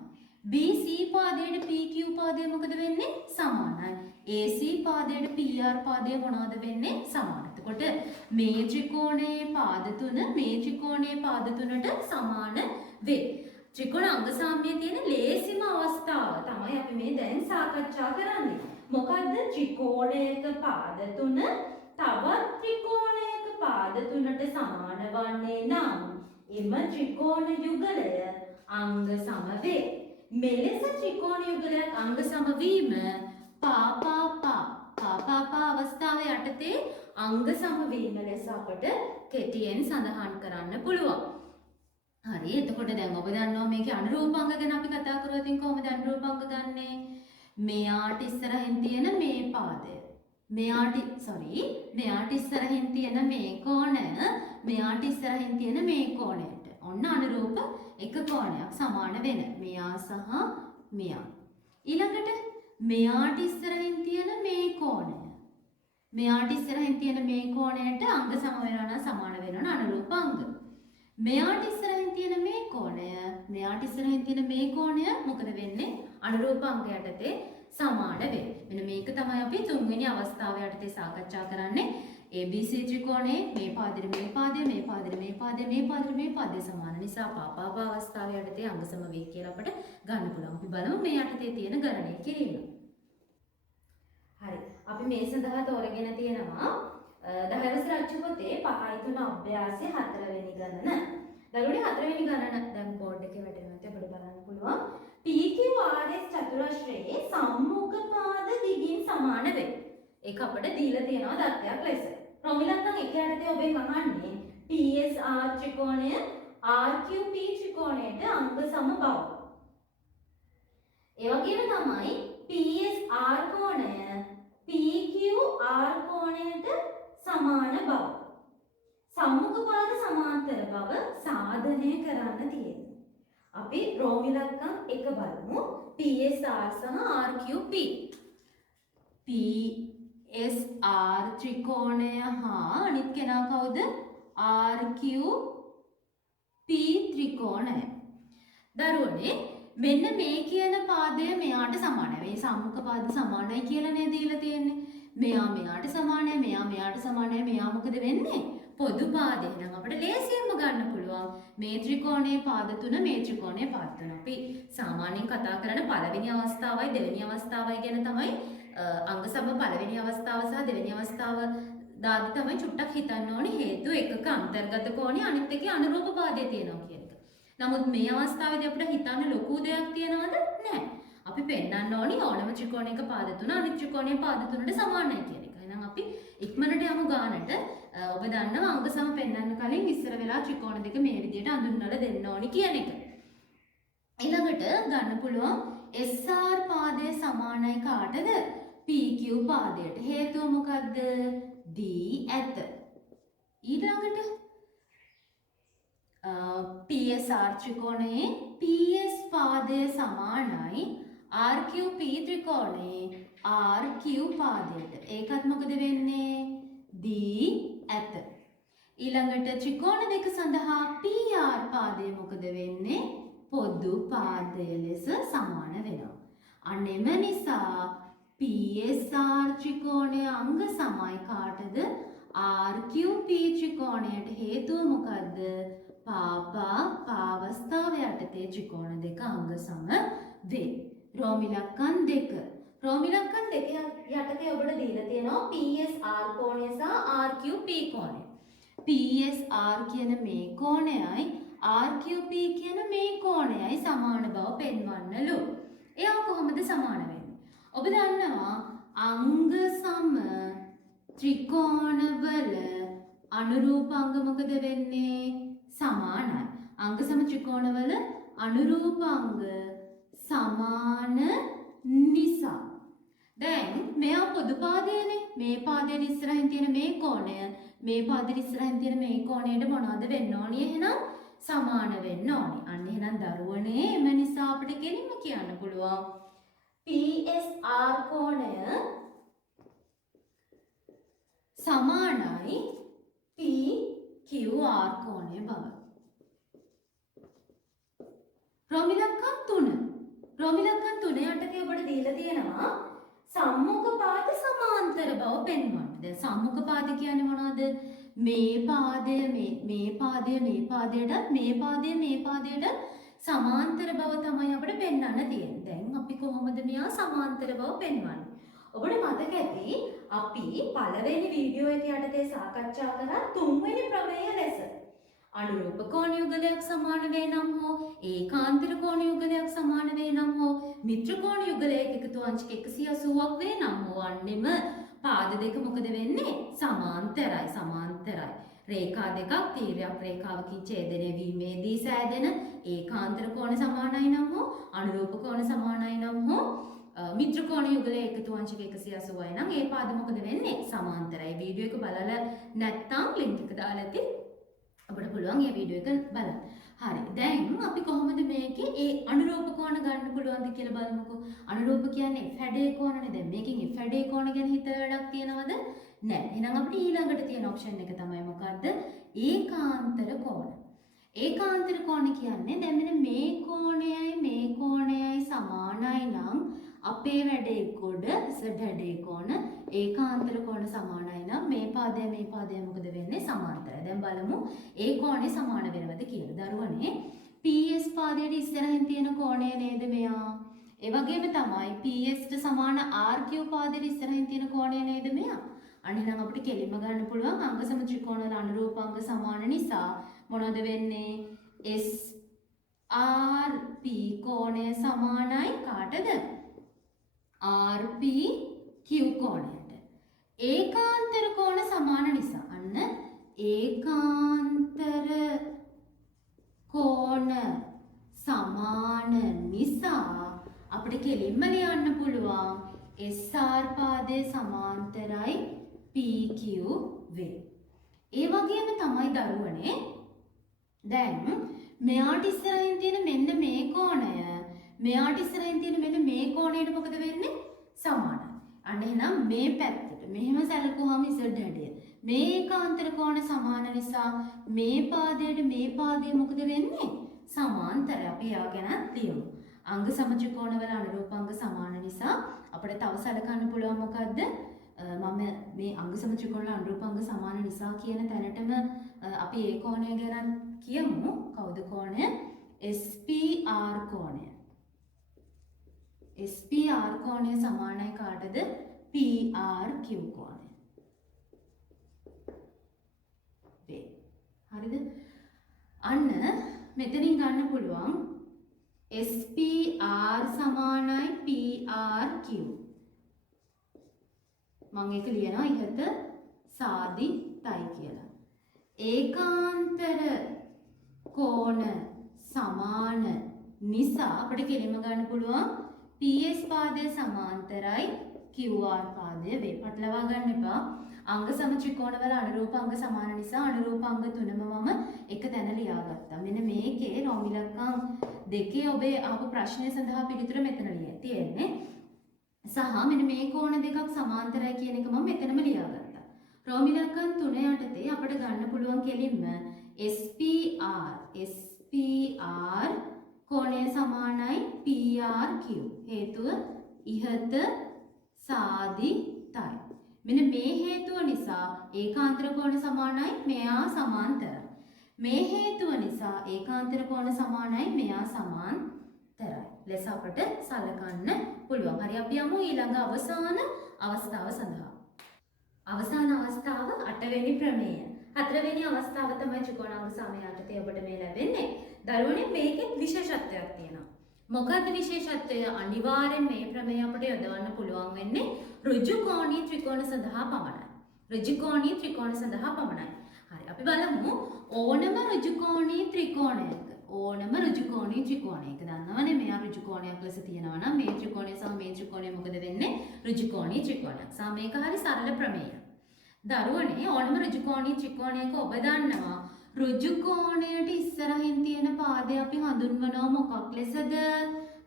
BC පාදයට PQ පාදය මොකද වෙන්නේ? සමානයි. AC පාදයට PR පාදය මොනවද වෙන්නේ? සමානයි. එතකොට මේ ත්‍රිකෝණයේ පාද තුන මේ ත්‍රිකෝණයේ පාද තුනට සමාන වේ. ත්‍රිකෝණ අංග සාම්‍යයේ තියෙන ලේසිම අවස්ථාව තමයි අපි මේ දැන් සාකච්ඡා කරන්නේ. මොකද්ද? ත්‍රිකෝණයක පාද තුන තවත් ත්‍රිකෝණයක පාද තුනට සමාන වන්නේ නම් එම ත්‍රිකෝණ යුගලය අංග සම වේ. මෙලෙස ත්‍රිකෝණ යුගලයක් අංග සම වීම පා අවස්ථාව යටතේ අංග සම වීම ලෙස අපට කෙටියෙන් සඳහන් කරන්න පුළුවන්. හරි එතකොට දැන් ඔබ දන්නවා මේකේ අනුරූපාංග ගැන අපි කතා කරලා ඉතින් කොහොමද අනුරූපාංග ගන්නෙ? මෙයාට ඉස්සරහින් තියෙන මේ පාදය. මෙයාට ඉස්සරහින් තියෙන මේ කෝණය මෙයාට ඉස්සරහින් තියෙන මේ කෝණයට. ඔන්න අනුරූප එක කෝණයක් සමාන වෙන. මෙයා සහ මෙයා. ඊළඟට මෙයාට ඉස්සරහින් තියෙන මේ කෝණය. මෙයාට ඉස්සරහින් තියෙන මේ කෝණයට අංග සම වෙනවා නම් සමාන වෙනවා අනුරූපාංග. මෙයාට ඉස්සරහින් තියෙන මේ කෝණය මෙයාට ඉස්සරහින් තියෙන මේ කෝණය මොකද වෙන්නේ? අනුරූපාංග යටතේ සමාන වෙන්නේ. මෙන්න මේක තමයි අපි තුන්වෙනි අවස්ථාව යටතේ සාකච්ඡා කරන්නේ. ABC ත්‍රිකෝණයේ මේ පාදෙට මේ පාදය මේ පාදෙට මේ පාදය මේ පාදෙට මේ පාදය සමාන නිසා පාප අවස්ථාව යටතේ අංග සම වේ කියලා අපිට ගන්න පුළුවන්. අපි බලමු මේ යටතේ තියෙන ගණනය කිරීම. හරි. අපි මේ සඳහා තෝරගෙන තියෙනවා 10 වසර අච්චු පොතේ 5.3 අභ්‍යාසයේ 4 වෙනි ගණන. දරුවනේ 4 වෙනි ගණන දැන් බෝඩ් එකේ වැටෙනවා අපිට බලන්න පුළුවන්. PQRS චතුරස්‍රයේ සම්මුඛ පාද දිගින් සමාන වේ. ඒක අපිට දීලා තියෙනවා දත්තයක් ලෙස. ප්‍රමිලක් නම් එක යටතේ ඔබෙන් අහන්නේ PSR ත්‍රිකෝණය RQP ත්‍රිකෝණයට අංග සම බව. ඒ වගේම තමයි PSR කෝණය PQR කෝණයට සමාන බව. සම්මුඛ පාද සමාන්තර බව සාධනය කරන්න තියෙනවා. අපි රෝමිලක්කම් එක බලමු. PSR සහ RQP. PSR ත්‍රිකෝණය හා අනිත් කෙනා කවුද? RQP ත්‍රිකෝණය. දරුවනේ මෙන්න මේ කියන පාදය මෙයාට සමානයි. මේ සම්මුඛ පාද සමානයි කියලා නේද දීලා තියෙන්නේ. මෙයා මෙයාට සමානයි, මෙයා මෙයාට සමානයි. මෙයා මොකද වෙන්නේ? පොදු පාදේ. එහෙනම් අපිට ලේසියෙන්ම ගන්න පුළුවන් මේ ත්‍රිකෝණයේ පාද තුන මේ ත්‍රිකෝණයේ පාද තුන. අපි සාමාන්‍යයෙන් කතා කරන පළවෙනි අවස්ථාවයි දෙවෙනි අවස්ථාවයි ගැන තමයි අංග සම පළවෙනි අවස්ථාව සහ දෙවෙනි අවස්ථාව දාදි තමයි චුට්ටක් හිතන්න ඕනේ. හේතුව එකක අන්තර්ගත කෝණේ අනිත් එකේ අනුරූප පාදේ තියෙනවා කියන එක. නමුත් මේ අවස්ථාවේදී අපිට හිතන්න ලොකු දෙයක් තියනවද? නැහැ. අපි පෙන්වන්න ඕනි ඕනම ත්‍රිකෝණයක පාද තුන අනිත් ත්‍රිකෝණයේ පාද තුනට සමානයි කියන එක. එහෙනම් අපි ඉක්මනට යමු ගානට. ඔබ දන්නවා අංග සම පෙන්වන්න කලින් ඉස්සර වෙලා ත්‍රිකෝණ දෙක මේ විදිහට අඳුන්වලා දෙන්න ඕනි කියන එක. ඊළඟට ගන්න පුළුවන් SR පාදයේ සමානයි කාටද? PQ පාදයට. හේතුව මොකද්ද? D ඇත. ඊළඟට PSR ත්‍රිකෝණයේ PS පාදය සමානයි RQP ත්‍රිකෝණයේ RQ පාදයට. ඒකත් මොකද වෙන්නේ? D ඇත. ඊළඟට ත්‍රිකෝණ දෙක සඳහා PR පාදය මොකද වෙන්නේ? පොදු පාදය ලෙස සමාන වෙනවා. අන්න එම නිසා PSR ත්‍රිකෝණයේ අංග සමයි කාටද? RQP ත්‍රිකෝණයට. හේතුව මොකද්ද? පාවස්ථාව යටතේ ත්‍රිකෝණ දෙක අංග සම වේ. රෝමිලක්කම් දෙක. රෝමිලක්කම් දෙක යටතේ ඔබට දීලා තියෙනවා PSR කෝණය සහ RQP කෝණය. PSR කියන මේ කෝණයයි RQP කියන මේ කෝණයයි සමාන බව පෙන්වන්නලු. එයා කොහොමද සමාන වෙන්නේ? ඔබ දන්නවා අංග සම ත්‍රිකෝණවල අනුරූපාංග මොකද වෙන්නේ? සමානයි. අංග සම ත්‍රිකෝණවල අනුරූපාංග සමාන නිසා දැන් මෙයා පොදු පාදයනේ. මේ පාදයේ ඉස්සරහින් තියෙන මේ කෝණය මේ පාදයේ ඉස්සරහින් තියෙන මේ කෝණයට මොනවද වෙන්න ඕනි? එහෙනම් සමාන වෙන්න ඕනි. අන්න එහෙනම් දරුවනේ එම නිසා අපිට කෙලින්ම කියන්න පුළුවන් PSR කෝණය සමානයි PQR කෝණය බව. රෝමිලක්කම් 3. රෝමිලක්කම් 3 යටතේ ඔබට දීලා තියෙනවා සම්මුඛ පාද සමාන්තර බව පෙන්වන්න. දැන් සම්මුඛ පාද කියන්නේ මොනවද? මේ පාදය මේ පාදය මේ පාදයටත් මේ පාදය මේ පාදයට සමාන්තර බව තමයි අපිට පෙන්වන්න තියෙන්නේ. දැන් අපි කොහොමද මෙයා සමාන්තර බව පෙන්වන්නේ? ඔබට මතක ඇති අපි පළවෙනි වීඩියෝ එක යටතේ සාකච්ඡා කරා තුන්වෙනි ප්‍රමේය ලෙස. අනුරූප කෝණ යුගලයක් සමාන වේ නම් හෝ ඒකාන්තර කෝණ යුගලයක් සමාන වේ නම් හෝ මිත්‍ර කෝණ යුගලයක එකතු අංශක 180ක් වේ නම් හෝ අන්නෙම පාද දෙක මොකද වෙන්නේ? සමාන්තරයි. රේඛා දෙකක් තීරයක් රේඛාවකින් ඡේදනය වීමේදී සෑදෙන ඒකාන්තර කෝණ සමානයි නම් හෝ අනුරූප කෝණ සමානයි නම් හෝ මිත්‍ර කෝණ යුගලයේ එකතු අංශක 180යි නම් ඒ පාද මොකද වෙන්නේ? සමාන්තරයි. වීඩියෝ එක බලලා නැත්නම් ලින්ක් එක දාලා ඇති. අපිට පුළුවන් මේ වීඩියෝ එක බලන්න. හරි. දැන් අපි කොහොමද මේකේ ඒ අනුරූප කෝණ ගන්න පුළුවන්ද කියලා බලමුකෝ. අනුරූප කියන්නේ F හැඩේ කෝණනේ. දැන් මේකෙන් F හැඩේ කෝණ ගැන හිතලා වැඩක් තියනවද? නැහැ. එහෙනම් අපිට ඊළඟට තියෙන ඔප්ෂන් එක තමයි මොකද්ද? ඒකාන්තර කෝණ. ඒකාන්තර කෝණ කියන්නේ දැන් මෙන්න මේ කෝණයයි සමානයි නම් අපේ වැඩේ කොට Z හැඩේ කෝණ ඒකාන්තර කෝණ සමානයි නම් මේ පාදය මොකද වෙන්නේ? සමාන්තරයි. දැන් බලමු ඒ කෝණේ සමාන වෙනවද කියලා. දරුවනේ PS පාදයට ඉස්සරහින් තියෙන කෝණය නේද මෙයා? ඒ වගේම තමයි PS ට සමාන RQ පාදයට ඉස්සරහින් තියෙන කෝණය නේද මෙයා? අනිනම් අපිට කෙලින්ම ගන්න පුළුවන් අංග සම ත්‍රිකෝණවල අනුරූපාංග සමාන නිසා මොනවද වෙන්නේ? SRP කෝණය සමානයි කාටද? RPQ කෝණයට. ඒකාන්තර කෝණ සමාන නිසා අන්න ඒකාන්තර කෝණ සමාන නිසා අපිට කෙලින්ම ලියන්න පුළුවන් SR පාදයේ සමාන්තරයි PQ වේ. ඒ වගේම තමයි දරුවනේ දැන් මෙයාට ඉස්සරහින් තියෙන මෙන්න මේ කෝණය මෙයාට ඉස්සරහින් තියෙන මෙන්න මේ කෝණයට මොකද වෙන්නේ? සමානයි. අන්න එහෙනම් මේ පැත්තට මෙහෙම සැලකුවාම Z හැඩය මේ ඒකාන්තර කෝණ සමාන නිසා මේ පාදයට මේ පාදය මොකද වෙන්නේ? සමාන්තරයි. අපි ඒවා ගැන ලියමු. අංග සම ත්‍රිකෝණවල අනුරූපාංග සමාන නිසා අපිට තව සැලකන්න පුළුවන් මොකද්ද? මම මේ අංග සම ත්‍රිකෝණවල අනුරූපාංග සමාන නිසා කියන තැනටම අපි ඒ කෝණය ගැන කියමු. කවුද කෝණය? SPR කෝණය. SPR කෝණය සමානයි කාටද? PRQ කෝණය. වේ. හරිද? අන්න මෙතනින් ගන්න පුළුවන් SPR සමානයි PRQ. මම ඒක ලියනවා ඉහත සාදිතයි කියලා. ඒකාන්තර කෝණ සමාන නිසා අපිට කෙලින්ම ගන්න පුළුවන් PS පාදයේ සමාන්තරයි QR පාදය වේ. පටලවා ගන්න එපා. අංග සම ත්‍රිකෝණවල අනුරූපාංග සමාන නිසා අනුරූපාංග තුනම මම එක තැන ලියාගත්තා. මෙන්න මේකේ රෝම ඉලක්කම් දෙකේ ඔබේ අහපු ප්‍රශ්නය සඳහා පිළිතුර මෙතන තියෙන්නේ. සහ මෙන්න මේ කෝණ දෙකක් සමාන්තරයි කියන එක මම මෙතනම ලියාගත්තා. රෝම ඉලක්කම් 3 යටතේ අපිට ගන්න පුළුවන් කෙලින්ම SPR කෝණය සමානයි PRQ. හේතුව ඉහත සාදිතයි. මෙන්න මේ හේතුව නිසා ඒකාන්තර කෝණ සමානයි මෙයා සමාන්තරයි. මේ හේතුව නිසා ඒකාන්තර කෝණ සමානයි මෙයා සමාන්තරයි. ලෙස අපට සලකන්න පුළුවන්. හරි අපි යමු ඊළඟ අවසාන අවස්ථාව සඳහා. අවසාන අවස්ථාව 8 වෙනි ප්‍රමේය. 4 වෙනි අවස්ථාව තමයි ත්‍රිකෝණාංග සමය යටතේ ඔබට මේ ලැබෙන්නේ. දරුවනේ මේකෙත් විශේෂත්වයක් තියෙනවා. මොකක්ද විශේෂත්වය? අනිවාර්යෙන් මේ ප්‍රමේය අපිට යොදවන්න පුළුවන් වෙන්නේ ඍජු කෝණී ත්‍රිකෝණ සඳහා පමණයි. ඍජු කෝණී ත්‍රිකෝණ සඳහා පමණයි. හරි අපි බලමු ඕනම ඍජු කෝණී ත්‍රිකෝණයක දන්නවනේ මෙයා ඍජු කෝණයක් ලෙස තියෙනවා නම් මේ ත්‍රිකෝණය සහ මේ ත්‍රිකෝණය මොකද වෙන්නේ? ඍජු කෝණී ත්‍රිකෝණයක්. සහ මේක හරි සරල ප්‍රමේයයක්. දරුවනේ ඕනම ඍජු කෝණී ත්‍රිකෝණයක ඔබ දන්නවා ඍජු කෝණයට ඉස්සරහින් තියෙන පාදය අපි හඳුන්වනවා මොකක් ලෙසද?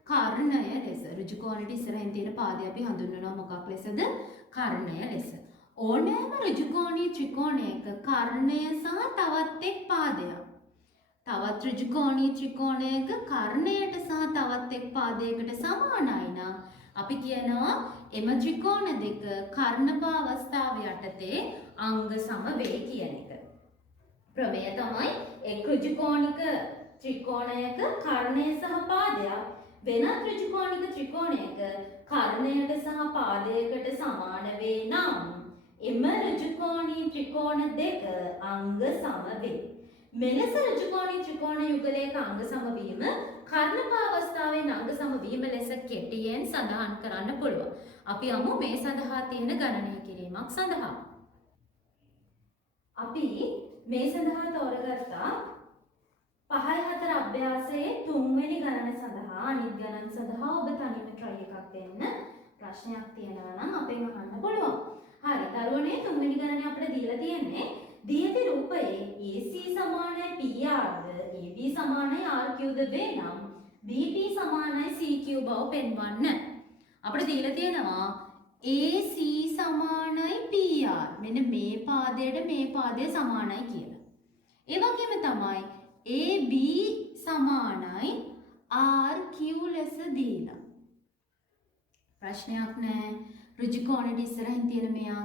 කර්ණය ලෙස. ඍජු කෝණයට ඉස්සරහින් තියෙන පාදය අපි හඳුන්වනවා මොකක් ලෙසද? කර්ණය ලෙස. ඕනෑම ඍජු කෝණී ත්‍රිකෝණයක කර්ණය සහ තවත් එක් පාදයක්. තවත් ඍජු කෝණී ත්‍රිකෝණයක කර්ණයට සහ තවත් එක් පාදයකට සමානයි නම් අපි කියනවා එම ත්‍රිකෝණ දෙක කර්ණප අවස්ථාව යටතේ අංග සම වේ කියන එක. ප්‍රමේය තමයි එක් ඍජු කෝණික ත්‍රිකෝණයක කර්ණය සහ පාදයක් වෙනත් ඍජු කෝණික ත්‍රිකෝණයක කර්ණයට සහ පාදයකට සමාන වේ නම් එම ඍජු කෝණී ත්‍රිකෝණ දෙක අංග සම වේ. මෙලෙස ඍජුකෝණී ත්‍රිකෝණ යුගලයක අංග සමවීම කර්ණක අවස්ථාවෙන් අංග සමවීම ලෙස කෙටියෙන් සඳහන් කරන්න පුළුවන්. අපි යමු මේ සඳහා තියෙන ගණනය කිරීමක් සඳහා. අපි මේ සඳහා තෝරගත්තා 5/4 අභ්‍යාසයේ 3 වෙනි ගණන සඳහා අනිත් ගණන් සඳහා ඔබ තනියම try එකක් දෙන්න. ප්‍රශ්නයක් තියෙනවා නම් අපෙන් අහන්න පුළුවන්. හරි. දරුවනේ 3 වෙනි ගණනේ අපිට දීලා තියෙන්නේ දියති රූපයේ AC සමානයි PR ද AB සමානයි RQ ද වේ නම් BP සමානයි CQ බව පෙන්වන්න. අපිට දීලා තියෙනවා AC සමානයි PR. මෙන්න මේ පාදයට මේ පාදය සමානයි කියලා. ඒ වගේම තමයි AB සමානයි RQ ලෙස දීලා. ප්‍රශ්නයක් නැහැ. ඍජුකෝණයට ඉස්සරහින් තියෙන මේ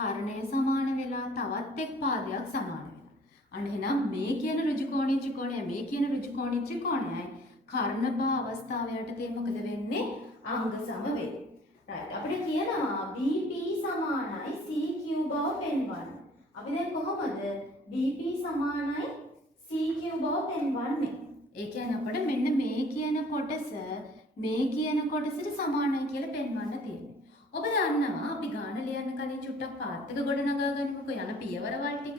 කර්ණය සමාන වෙලා තවත් එක් පාදයක් සමාන වෙනවා. අන්න එහෙනම් මේ කියන ඍජුකෝණී ත්‍රිකෝණයයි මේ කියන ඍජුකෝණී ත්‍රිකෝණයයි කර්ණභා අවස්ථාව යටතේ මොකද වෙන්නේ? අංග සම වෙන්නේ. right. අපිට කියනවා BP සමානයි CQ බව පෙන්වන්න. අපි දැන් කොහොමද BP සමානයි CQ බව පෙන්වන්නේ? ඒ කියන්නේ අපිට මෙන්න මේ කියන කොටස මේ කියන කොටසට සමානයි කියලා පෙන්වන්න තියෙනවා. ඔබ දන්නවා අපි ගාන ලියන්න කලින් චුට්ටක් පාත් එක ගොඩ නගා ගන්නකො යන පියවරවල් ටික.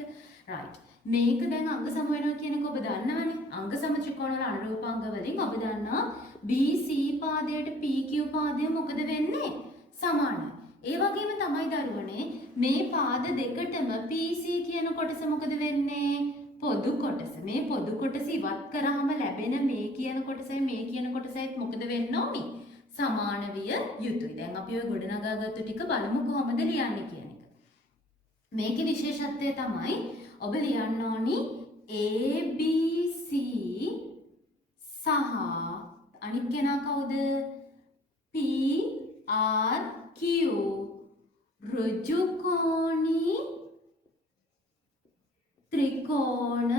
right. මේක දැන් අංග සම වෙනවා කියන එක ඔබ දන්නවනේ. අංග සම ත්‍රිකෝණ වල අනුරූපාංග වලින් ඔබ දන්නවා BC පාදයට PQ පාදය මොකද වෙන්නේ? සමානයි. ඒ වගේම තමයි දරුවනේ මේ පාද දෙකටම PC කියන කොටස මොකද වෙන්නේ? පොදු කොටස. මේ පොදු කොටස ඉවත් කරාම ලැබෙන මේ කියන කොටසයි මේ කියන කොටසයි මොකද වෙන්න ඕනි? සමාන විය යුතුයි. දැන් අපි ඔය ගොඩනගාගත්තු ටික බලමු කොහොමද ලියන්නේ කියන එක. මේකේ විශේෂත්වය තමයි ඔබ ලියන්න ඕනි ABC සහ අනිත් කෙනා කවුද? PRQ ඍජුකෝණී ත්‍රිකෝණ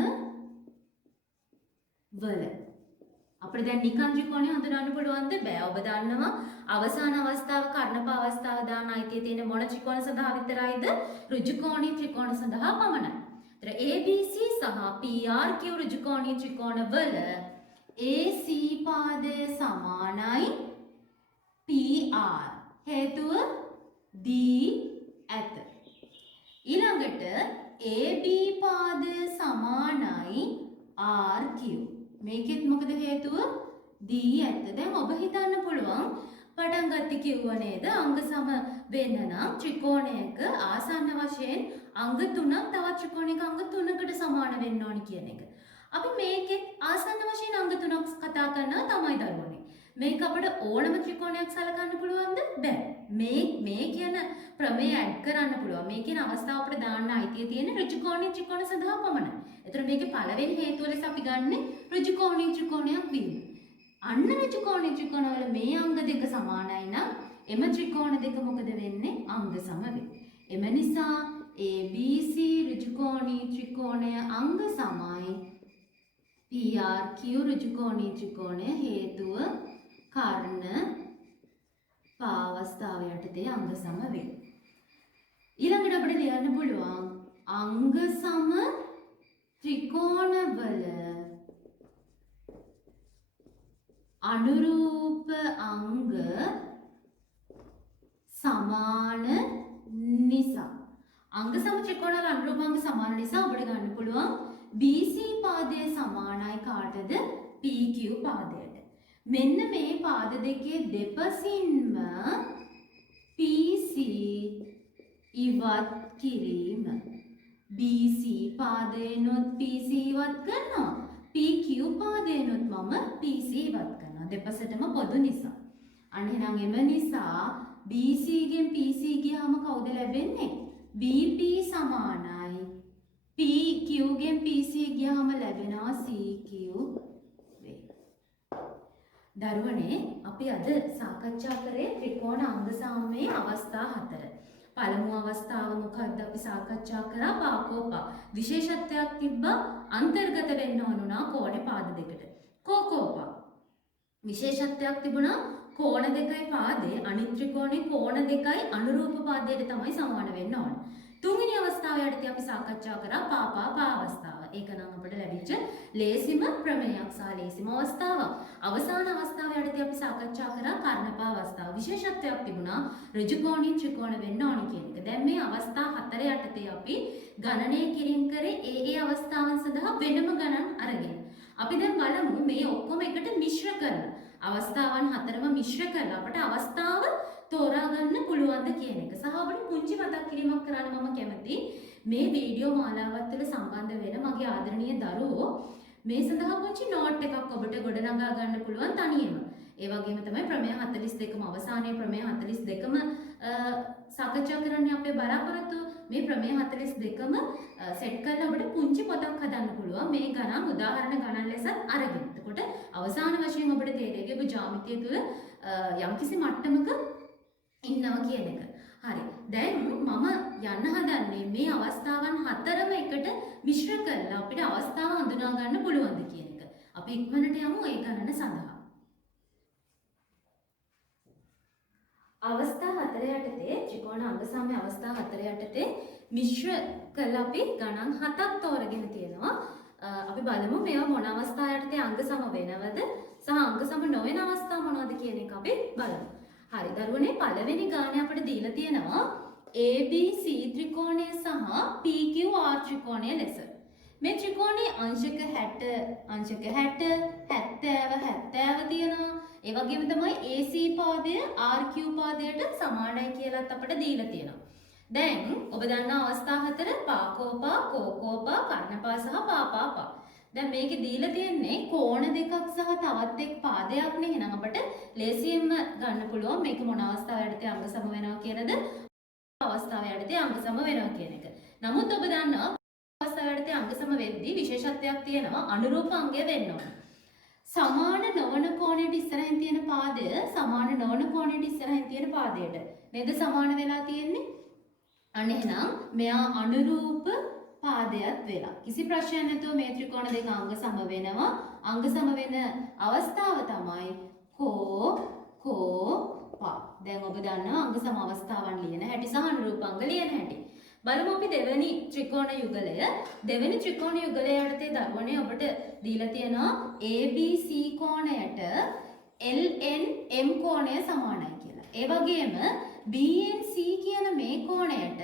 වල අපිට දැන් නිකන් ත්‍රිකෝණය හඳුනන්න පුළුවන්ද? බෑ. ඔබ දන්නවා අවසාන අවස්ථාව කර්ණප අවස්ථාව දාන අයිතිය තියෙන මොන ත්‍රිකෝණ සඳහා විතරයිද? ඍජුකෝණී ත්‍රිකෝණ සඳහා පමණයි. ඒතර ABC සහ PRQ ඍජුකෝණී ත්‍රිකෝණ වල AC පාදය සමානයි PR. හේතුව D ඇත. ඊළඟට AB පාදය සමානයි RQ. මේකෙත් මොකද හේතුව? D ඇත්ත. දැන් ඔබ හිතන්න පුළුවන් පටන් ගත්තේ කිව්ව නේද? අංග සම වෙන්න නම් ත්‍රිකෝණයක ආසන්න වශයෙන් අංග 3ක් තවත් ත්‍රිකෝණයක අංග 3කට සමාන වෙන්න ඕනි කියන එක. අපි මේකෙත් ආසන්න වශයෙන් අංග 3ක් කතා කරනවා තමයි දරුවනේ. මේක අපිට ඕනම ත්‍රිකෝණයක් සලකන්න පුළුවන්ද? බෑ. මේ කියන ප්‍රමේය ඇඩ් කරන්න පුළුවන්. මේ කියන අවස්ථාව අපිට දාන්න අයිතිය තියෙන ඍජුකෝණී ත්‍රිකෝණ සඳහා පමණයි. එතකොට මේකේ පළවෙනි හේතුව ලෙස අපි ගන්නෙ ඍජුකෝණී ත්‍රිකෝණයක් වීම. අන්න ඍජුකෝණී ත්‍රිකෝණ වල මේ අංග දෙක සමානයි නම් එම ත්‍රිකෝණ දෙක මොකද වෙන්නේ? අංග සම වෙන්නේ. එම නිසා ABC ඍජුකෝණී ත්‍රිකෝණය අංග සමයි PRQ ඍජුකෝණී ත්‍රිකෝණය හේතුව කර්ණ පාවස්ථාව යටතේ අංග සම වේ. ඊළඟට අපිට ලියන්න පුළුවන් අංග සම ත්‍රිකෝණවල අනුරූප අංග සමාන නිසා. අංග සම ත්‍රිකෝණවල අනුරූප අංග සමාන නිසා අපිට ගන්න පුළුවන් BC පාදය සමානයි කාටද? PQ පාදයට. මෙන්න මේ පාද දෙකේ දෙපසින්ම PC ඉවත් කිරීම. BC පාදයෙන්ොත් PC ඉවත් කරනවා. PQ පාදයෙන්ොත් මම PC ඉවත් කරනවා. දෙපසටම පොදු නිසා. අන්න එහෙනම් එම නිසා BC ගෙන් PC ගියාම කවුද ලැබෙන්නේ? BP සමානයි PQ ගෙන් PC ගියාම ලැබෙනවා CQ වේ. දරුවනේ අපි අද සාකච්ඡා කරේ ත්‍රිකෝණ අංග සාමයේ අවස්ථා 4. පළමු අවස්ථාව මොකක්ද අපි සාකච්ඡා කරා? පාකෝපා. විශේෂත්වයක් තිබ්බා අන්තර්ගත වෙන්න ඕනුනා කෝණේ පාද දෙකට. කෝකෝපා. විශේෂත්වයක් තිබුණා කෝණ දෙකයි පාදේ අනිත් ත්‍රිකෝණේ කෝණ දෙකයි අනුරූප පාදයට තමයි සමාන වෙන්න ඕන. තුන්වෙනි අවස්ථාව යටතේ අපි සාකච්ඡා කරා පා අවස්ථාව. ඒක නම් අපිට ලැබිච්ච ලේසිම ප්‍රමේයක් සහ ලේසිම අවස්ථාවක්. අවසාන අවස්ථාව යටතේ අපි සාකච්ඡා කරා කර්ණපා අවස්ථාව. විශේෂත්වයක් තිබුණා ඍජුකෝණී ත්‍රිකෝණ වෙන්න ඕනි කියන එක. දැන් මේ අවස්ථා 4 යටතේ අපි ගණනය කිරීම කරේ ඒ අවස්ථාවන් සඳහා වෙනම ගණන් අරගෙන. අපි දැන් බලමු මේ ඔක්කොම එකට මිශ්‍ර කරලා. අවස්ථාවන් 4ම මිශ්‍ර කරලා අපට අවස්ථාව තෝරා ගන්න පුළුවන්ද කියන එක. සහ ඔබට පුංචි මතක් කිරීමක් කරන්න මම කැමතියි. මේ වීඩියෝ මාලාවත් එක්ක සම්බන්ධ වෙන මගේ ආදරණීය දරුවෝ මේ සඳහා පුංචි නෝට් එකක් ඔබට ගොඩනගා ගන්න පුළුවන් තනියම. ඒ වගේම තමයි ප්‍රමේය 42ම අවසානයේ ප්‍රමේය 42ම සාකච්ඡා කරන්න අපේ බලාපොරොත්තුව. මේ ප්‍රමේය 42ම සෙට් කරලා ඔබට පුංචි පොතක් හදන්න පුළුවන්. මේ ගණන් උදාහරණ ගණන් ලෙසත් අරගෙන. එතකොට අවසාන වශයෙන් ඔබට තේරෙයි ඔබ ජ්‍යාමිතිය තුළ යම්කිසි මට්ටමක ඉන්නවා කියන එක. හරි. දැන් මම යන්න හදන්නේ මේ අවස්ථාවන් 4ම එකට මිශ්‍ර කරලා අපිට අවස්ථාව හඳුනා ගන්න පුළුවන්ද කියන එක. අපි ඉක්මනට යමු ඒ ගණන සඳහා. අවස්ථා 4 යටතේ ත්‍රිකෝණ අංග සමය අවස්ථා 4 යටතේ මිශ්‍ර කරලා අපි ගණන් 7ක් තෝරගෙන තියෙනවා. අපි බලමු මේවා මොන අවස්ථා යටතේ අංග සම වෙනවද සහ අංග සම නොවන අවස්ථා මොනවද කියන එක අපි බලමු. හරි දරුවනේ පළවෙනි ගානේ අපිට දීලා තියෙනවා ABC ත්‍රිකෝණය සහ PQR ත්‍රිකෝණය ලෙස. මේ ත්‍රිකෝණයේ අංශක 60 70 තියෙනවා. ඒ වගේම තමයි AC පාදය RQ පාදයට සමානයි කියලාත් අපිට දීලා තියෙනවා. දැන් ඔබ දන්නා අවස්ථා 4 පාකෝපා කෝකෝපා කර්ණපා සහ පාපාපා. දැන් මේකේ දීලා තියෙන්නේ කෝණ දෙකක් සහ තවත් එක් පාදයක් නේ. එහෙනම් අපිට ලේසියෙන්ම ගන්න පුළුවන් මේක මොන අවස්ථාවකටද අංග සම වෙනවා කියලාද අවස්ථාව යටතේ අංග සම වෙනවා කියන එක. නමුත් ඔබ දන්නවා අවස්ථාව යටතේ අංග සම වෙද්දී විශේෂත්වයක් තියෙනවා අනුරූප අංගය වෙන්න ඕන. සමාන නොවන කෝණයට ඉස්සරහින් තියෙන පාදය සමාන නොවන කෝණයට ඉස්සරහින් තියෙන පාදයට නේද සමාන වෙලා තියෙන්නේ? අන්න එහෙනම් මෙයා අනුරූප පාදයක් වෙලා. කිසි ප්‍රශ්නයක් නැතුව මේ ත්‍රිකෝණ දෙක අංග සම වෙනවා. අංග සම වෙන අවස්ථාව තමයි කෝපා. දැන් ඔබ දන්නවා අංග සම අවස්ථාවන් ලියන හැටි සහ අනුරූපාංග ලියන හැටි. බලමු අපි දෙවෙනි ත්‍රිකෝණ යුගලය. දෙවෙනි ත්‍රිකෝණ යුගලය යටතේ දරුවනේ ඔබට දීලා තියෙනවා ABC කෝණයට LNM කෝණය සමානයි කියලා. ඒ වගේම BNC කියන මේ කෝණයට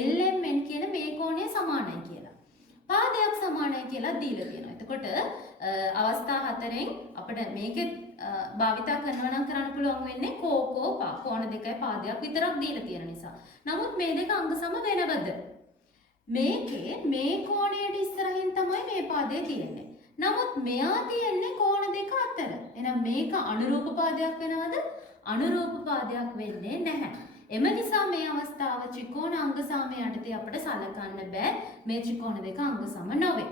LMN කියන මේ කෝණය සමානයි කියලා. පාදයක් සමානයි කියලා දීලා තියෙනවා. එතකොට අවස්ථා 4න් අපිට මේකෙත් භාවිතා කරනවා නම් කරන්න පුළුවන් වෙන්නේ කෝකෝපා කෝණ දෙකයි පාදයක් විතරක් දීලා තියෙන නිසා. නමුත් මේ දෙක අංග සම වෙනවද? මේකේ මේ කෝණයට ඉස්සරහින් තමයි මේ පාදය තියෙන්නේ. නමුත් මෙයා තියෙන්නේ කෝණ දෙක අතර. එහෙනම් මේක අනුරූප පාදයක් වෙනවද? අනුරූප පාදයක් වෙන්නේ නැහැ. එම නිසා මේ අවස්ථාව ත්‍රිකෝණ අංග සමය යටතේ අපිට සලකන්න බෑ. මේ ත්‍රිකෝණ දෙක අංග සම නොවේ.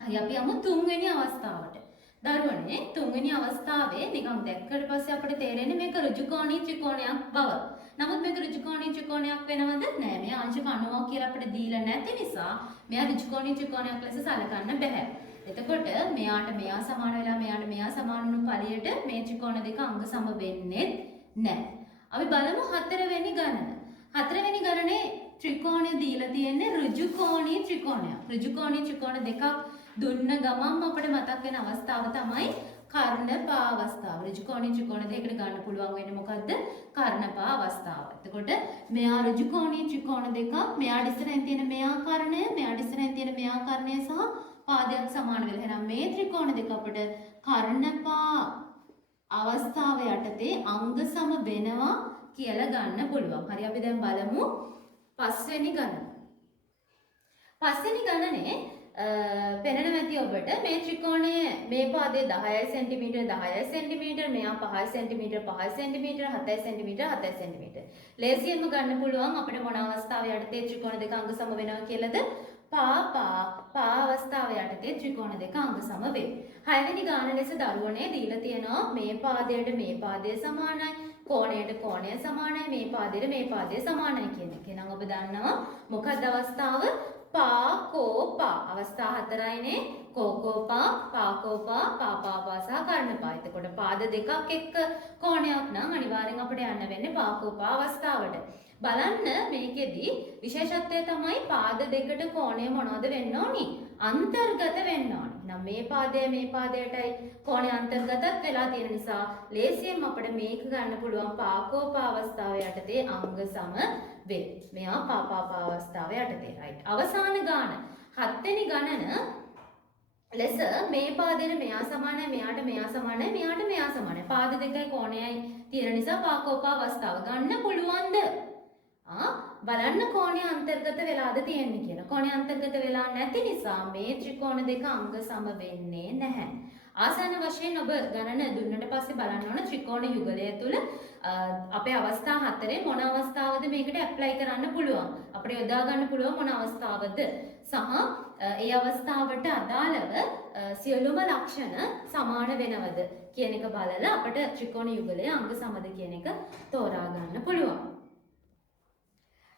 හරි අපි යමු තුන්වෙනි අවස්ථාවට. දරුවනේ තුන්වෙනි අවස්ථාවේ නිකන් දැක්කට පස්සේ අපිට තේරෙන්නේ මේක ඍජුකෝණී ත්‍රිකෝණයක් බව. නමුත් මේක ඍජුකෝණී ත්‍රිකෝණයක් වෙනවද? නෑ. මේ අංශක 90 කියලා අපිට දීලා නැති නිසා මෙයා ඍජුකෝණී ත්‍රිකෝණයක් ලෙස සලකන්න බෑ. එතකොට මෙයාට මෙයා සමාන වෙලා මෙයාට මෙයා සමාන වුණු ඵලයට මේ ත්‍රිකෝණ දෙක අංග සම වෙන්නේ නැහැ. අපි බලමු හතරවෙනි ගණන. හතරවෙනි ගණනේ ත්‍රිකෝණය දීලා තියෙන්නේ ඍජුකෝණී ත්‍රිකෝණයක්. ඍජුකෝණී ත්‍රිකෝණ දෙකක් දුන්න ගමන්ම අපිට මතක් වෙන අවස්ථාව තමයි කර්ණපා අවස්ථාව. ඍජුකෝණී ත්‍රිකෝණ දෙකකට ගන්න පුළුවන් වෙන්නේ මොකද්ද? කර්ණපා අවස්ථාව. එතකොට මෙයා ඍජුකෝණී ත්‍රිකෝණ දෙකක් මෙයාට ඉස්සරහින් තියෙන මෙයා කර්ණය මෙයාට ඉස්සරහින් තියෙන මෙයා කර්ණය සහ පාදයක් සමාන වෙලා. එහෙනම් මේ ත්‍රිකෝණ දෙක අපිට කර්ණපා අවස්ථාව යටතේ අංග සම වෙනවා කියලා ගන්න පුළුවන්. හරි අපි දැන් බලමු පස්වෙනි ගණන. පස්වෙනි ගණනේ පෙනෙන ඇති ඔබට මේ ත්‍රිකෝණයේ මේ පාදයේ 10 cm 10 cm මෙයා 5 cm 5 cm 7 cm 7 cm. ලේසියෙන්ම ගන්න පුළුවන් අපිට මොන අවස්ථාව යටතේ ත්‍රිකෝණ දෙක අංග සම වෙනවා කියලාද? පා අවස්ථාව යටතේ ත්‍රිකෝණ දෙක අංග සම වේ. 6 වෙනි ගාන ලෙස දරුවනේ දීලා තියෙනවා මේ පාදයට මේ පාදය සමානයි, කෝණයට කෝණය සමානයි, මේ පාදයට මේ පාදය සමානයි කියන එක. එහෙනම් ඔබ දන්නවා මොකක්ද අවස්ථාව? පාකෝපා. අවස්ථා 4යිනේ. කෝකෝපා, පාකෝපා, පාපාපා සහ කර්ණපා. එතකොට පාද දෙකක් එක්ක කෝණයක් නම් අනිවාර්යෙන් අපිට යන්න වෙන්නේ පාකෝපා අවස්ථාවට. බලන්න මේකෙදි විශේෂත්වය තමයි පාද දෙකට කෝණය මොනවද වෙන්න ඕනි? අන්තර්ගත වෙන්න ඕනි. නම් මේ පාදයටයි කෝණය අන්තර්ගතත් වෙලා තියෙන නිසා ලේසියෙන් අපිට මේක ගන්න පුළුවන් පාකෝප අවස්ථාව යටතේ අංග සම වේ. මෙයා පාපාප අවස්ථාව යටතේ. right. අවසාන ගාන 7 වෙනි ගණන ලෙස මේ පාදෙට මෙයා සමානයි, මෙයාට මෙයා සමානයි, මෙයාට මෙයා සමානයි. පාද දෙකයි කෝණයයි තියෙන නිසා පාකෝප අවස්ථාව ගන්න පුළුවන්ද? බලන්න කෝණය අන්තර්ගත වෙලාද තියෙන්නේ කියලා. කෝණය අන්තර්ගත වෙලා නැති නිසා මේ ත්‍රිකෝණ දෙක අංග සම වෙන්නේ නැහැ. ආසන්න වශයෙන් ඔබ ගණන දුන්නට පස්සේ බලන්න ඕන ත්‍රිකෝණ යුගලය තුල අපේ අවස්ථා හතරේ මොන අවස්ථාවද මේකට ඇප්ලයි කරන්න පුළුවන්. අපිට යොදා ගන්න පුළුවන් මොන අවස්ථාවද සහ ඒ අවස්ථාවට අදාළව සියලුම ලක්ෂණ සමාන වෙනවද කියන එක බලලා අපිට ත්‍රිකෝණ යුගලය අංග සමද කියන එක තෝරා ගන්න පුළුවන්.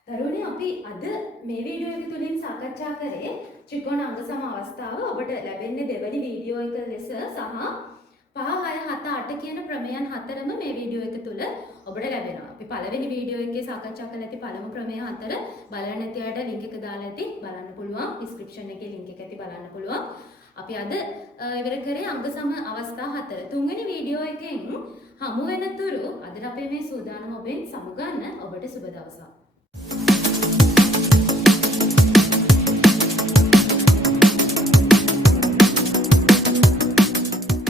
දරුවනේ අපි අද මේ වීඩියෝ එක තුලින් සාකච්ඡා කරේ ත්‍රිකෝණ අංග සම අවස්ථාව ඔබට ලැබෙන්නේ දෙවැනි වීඩියෝ එක ලෙස සහ 5 6 7 8 කියන ප්‍රමේයන් හතරම මේ වීඩියෝ එක තුල ඔබට ලැබෙනවා. අපි පළවෙනි වීඩියෝ එකේ සාකච්ඡා කළ ඇති පළමු ප්‍රමේය හතර බලන්න නැති අයට ලින්ක් එක දාලා ඇති බලන්න පුළුවන්. ඩිස්ක්‍රිප්ෂන් එකේ ලින්ක් එක ඇති බලන්න පුළුවන්. අපි අද ඉවර කරේ අංග සම අවස්ථා හතර. තුන්වෙනි වීඩියෝ එකෙන් හමු වෙනතුරු අද අපේ මේ සූදානම ඔබෙන් සමුගන්න ඔබට සුබ දවසක්.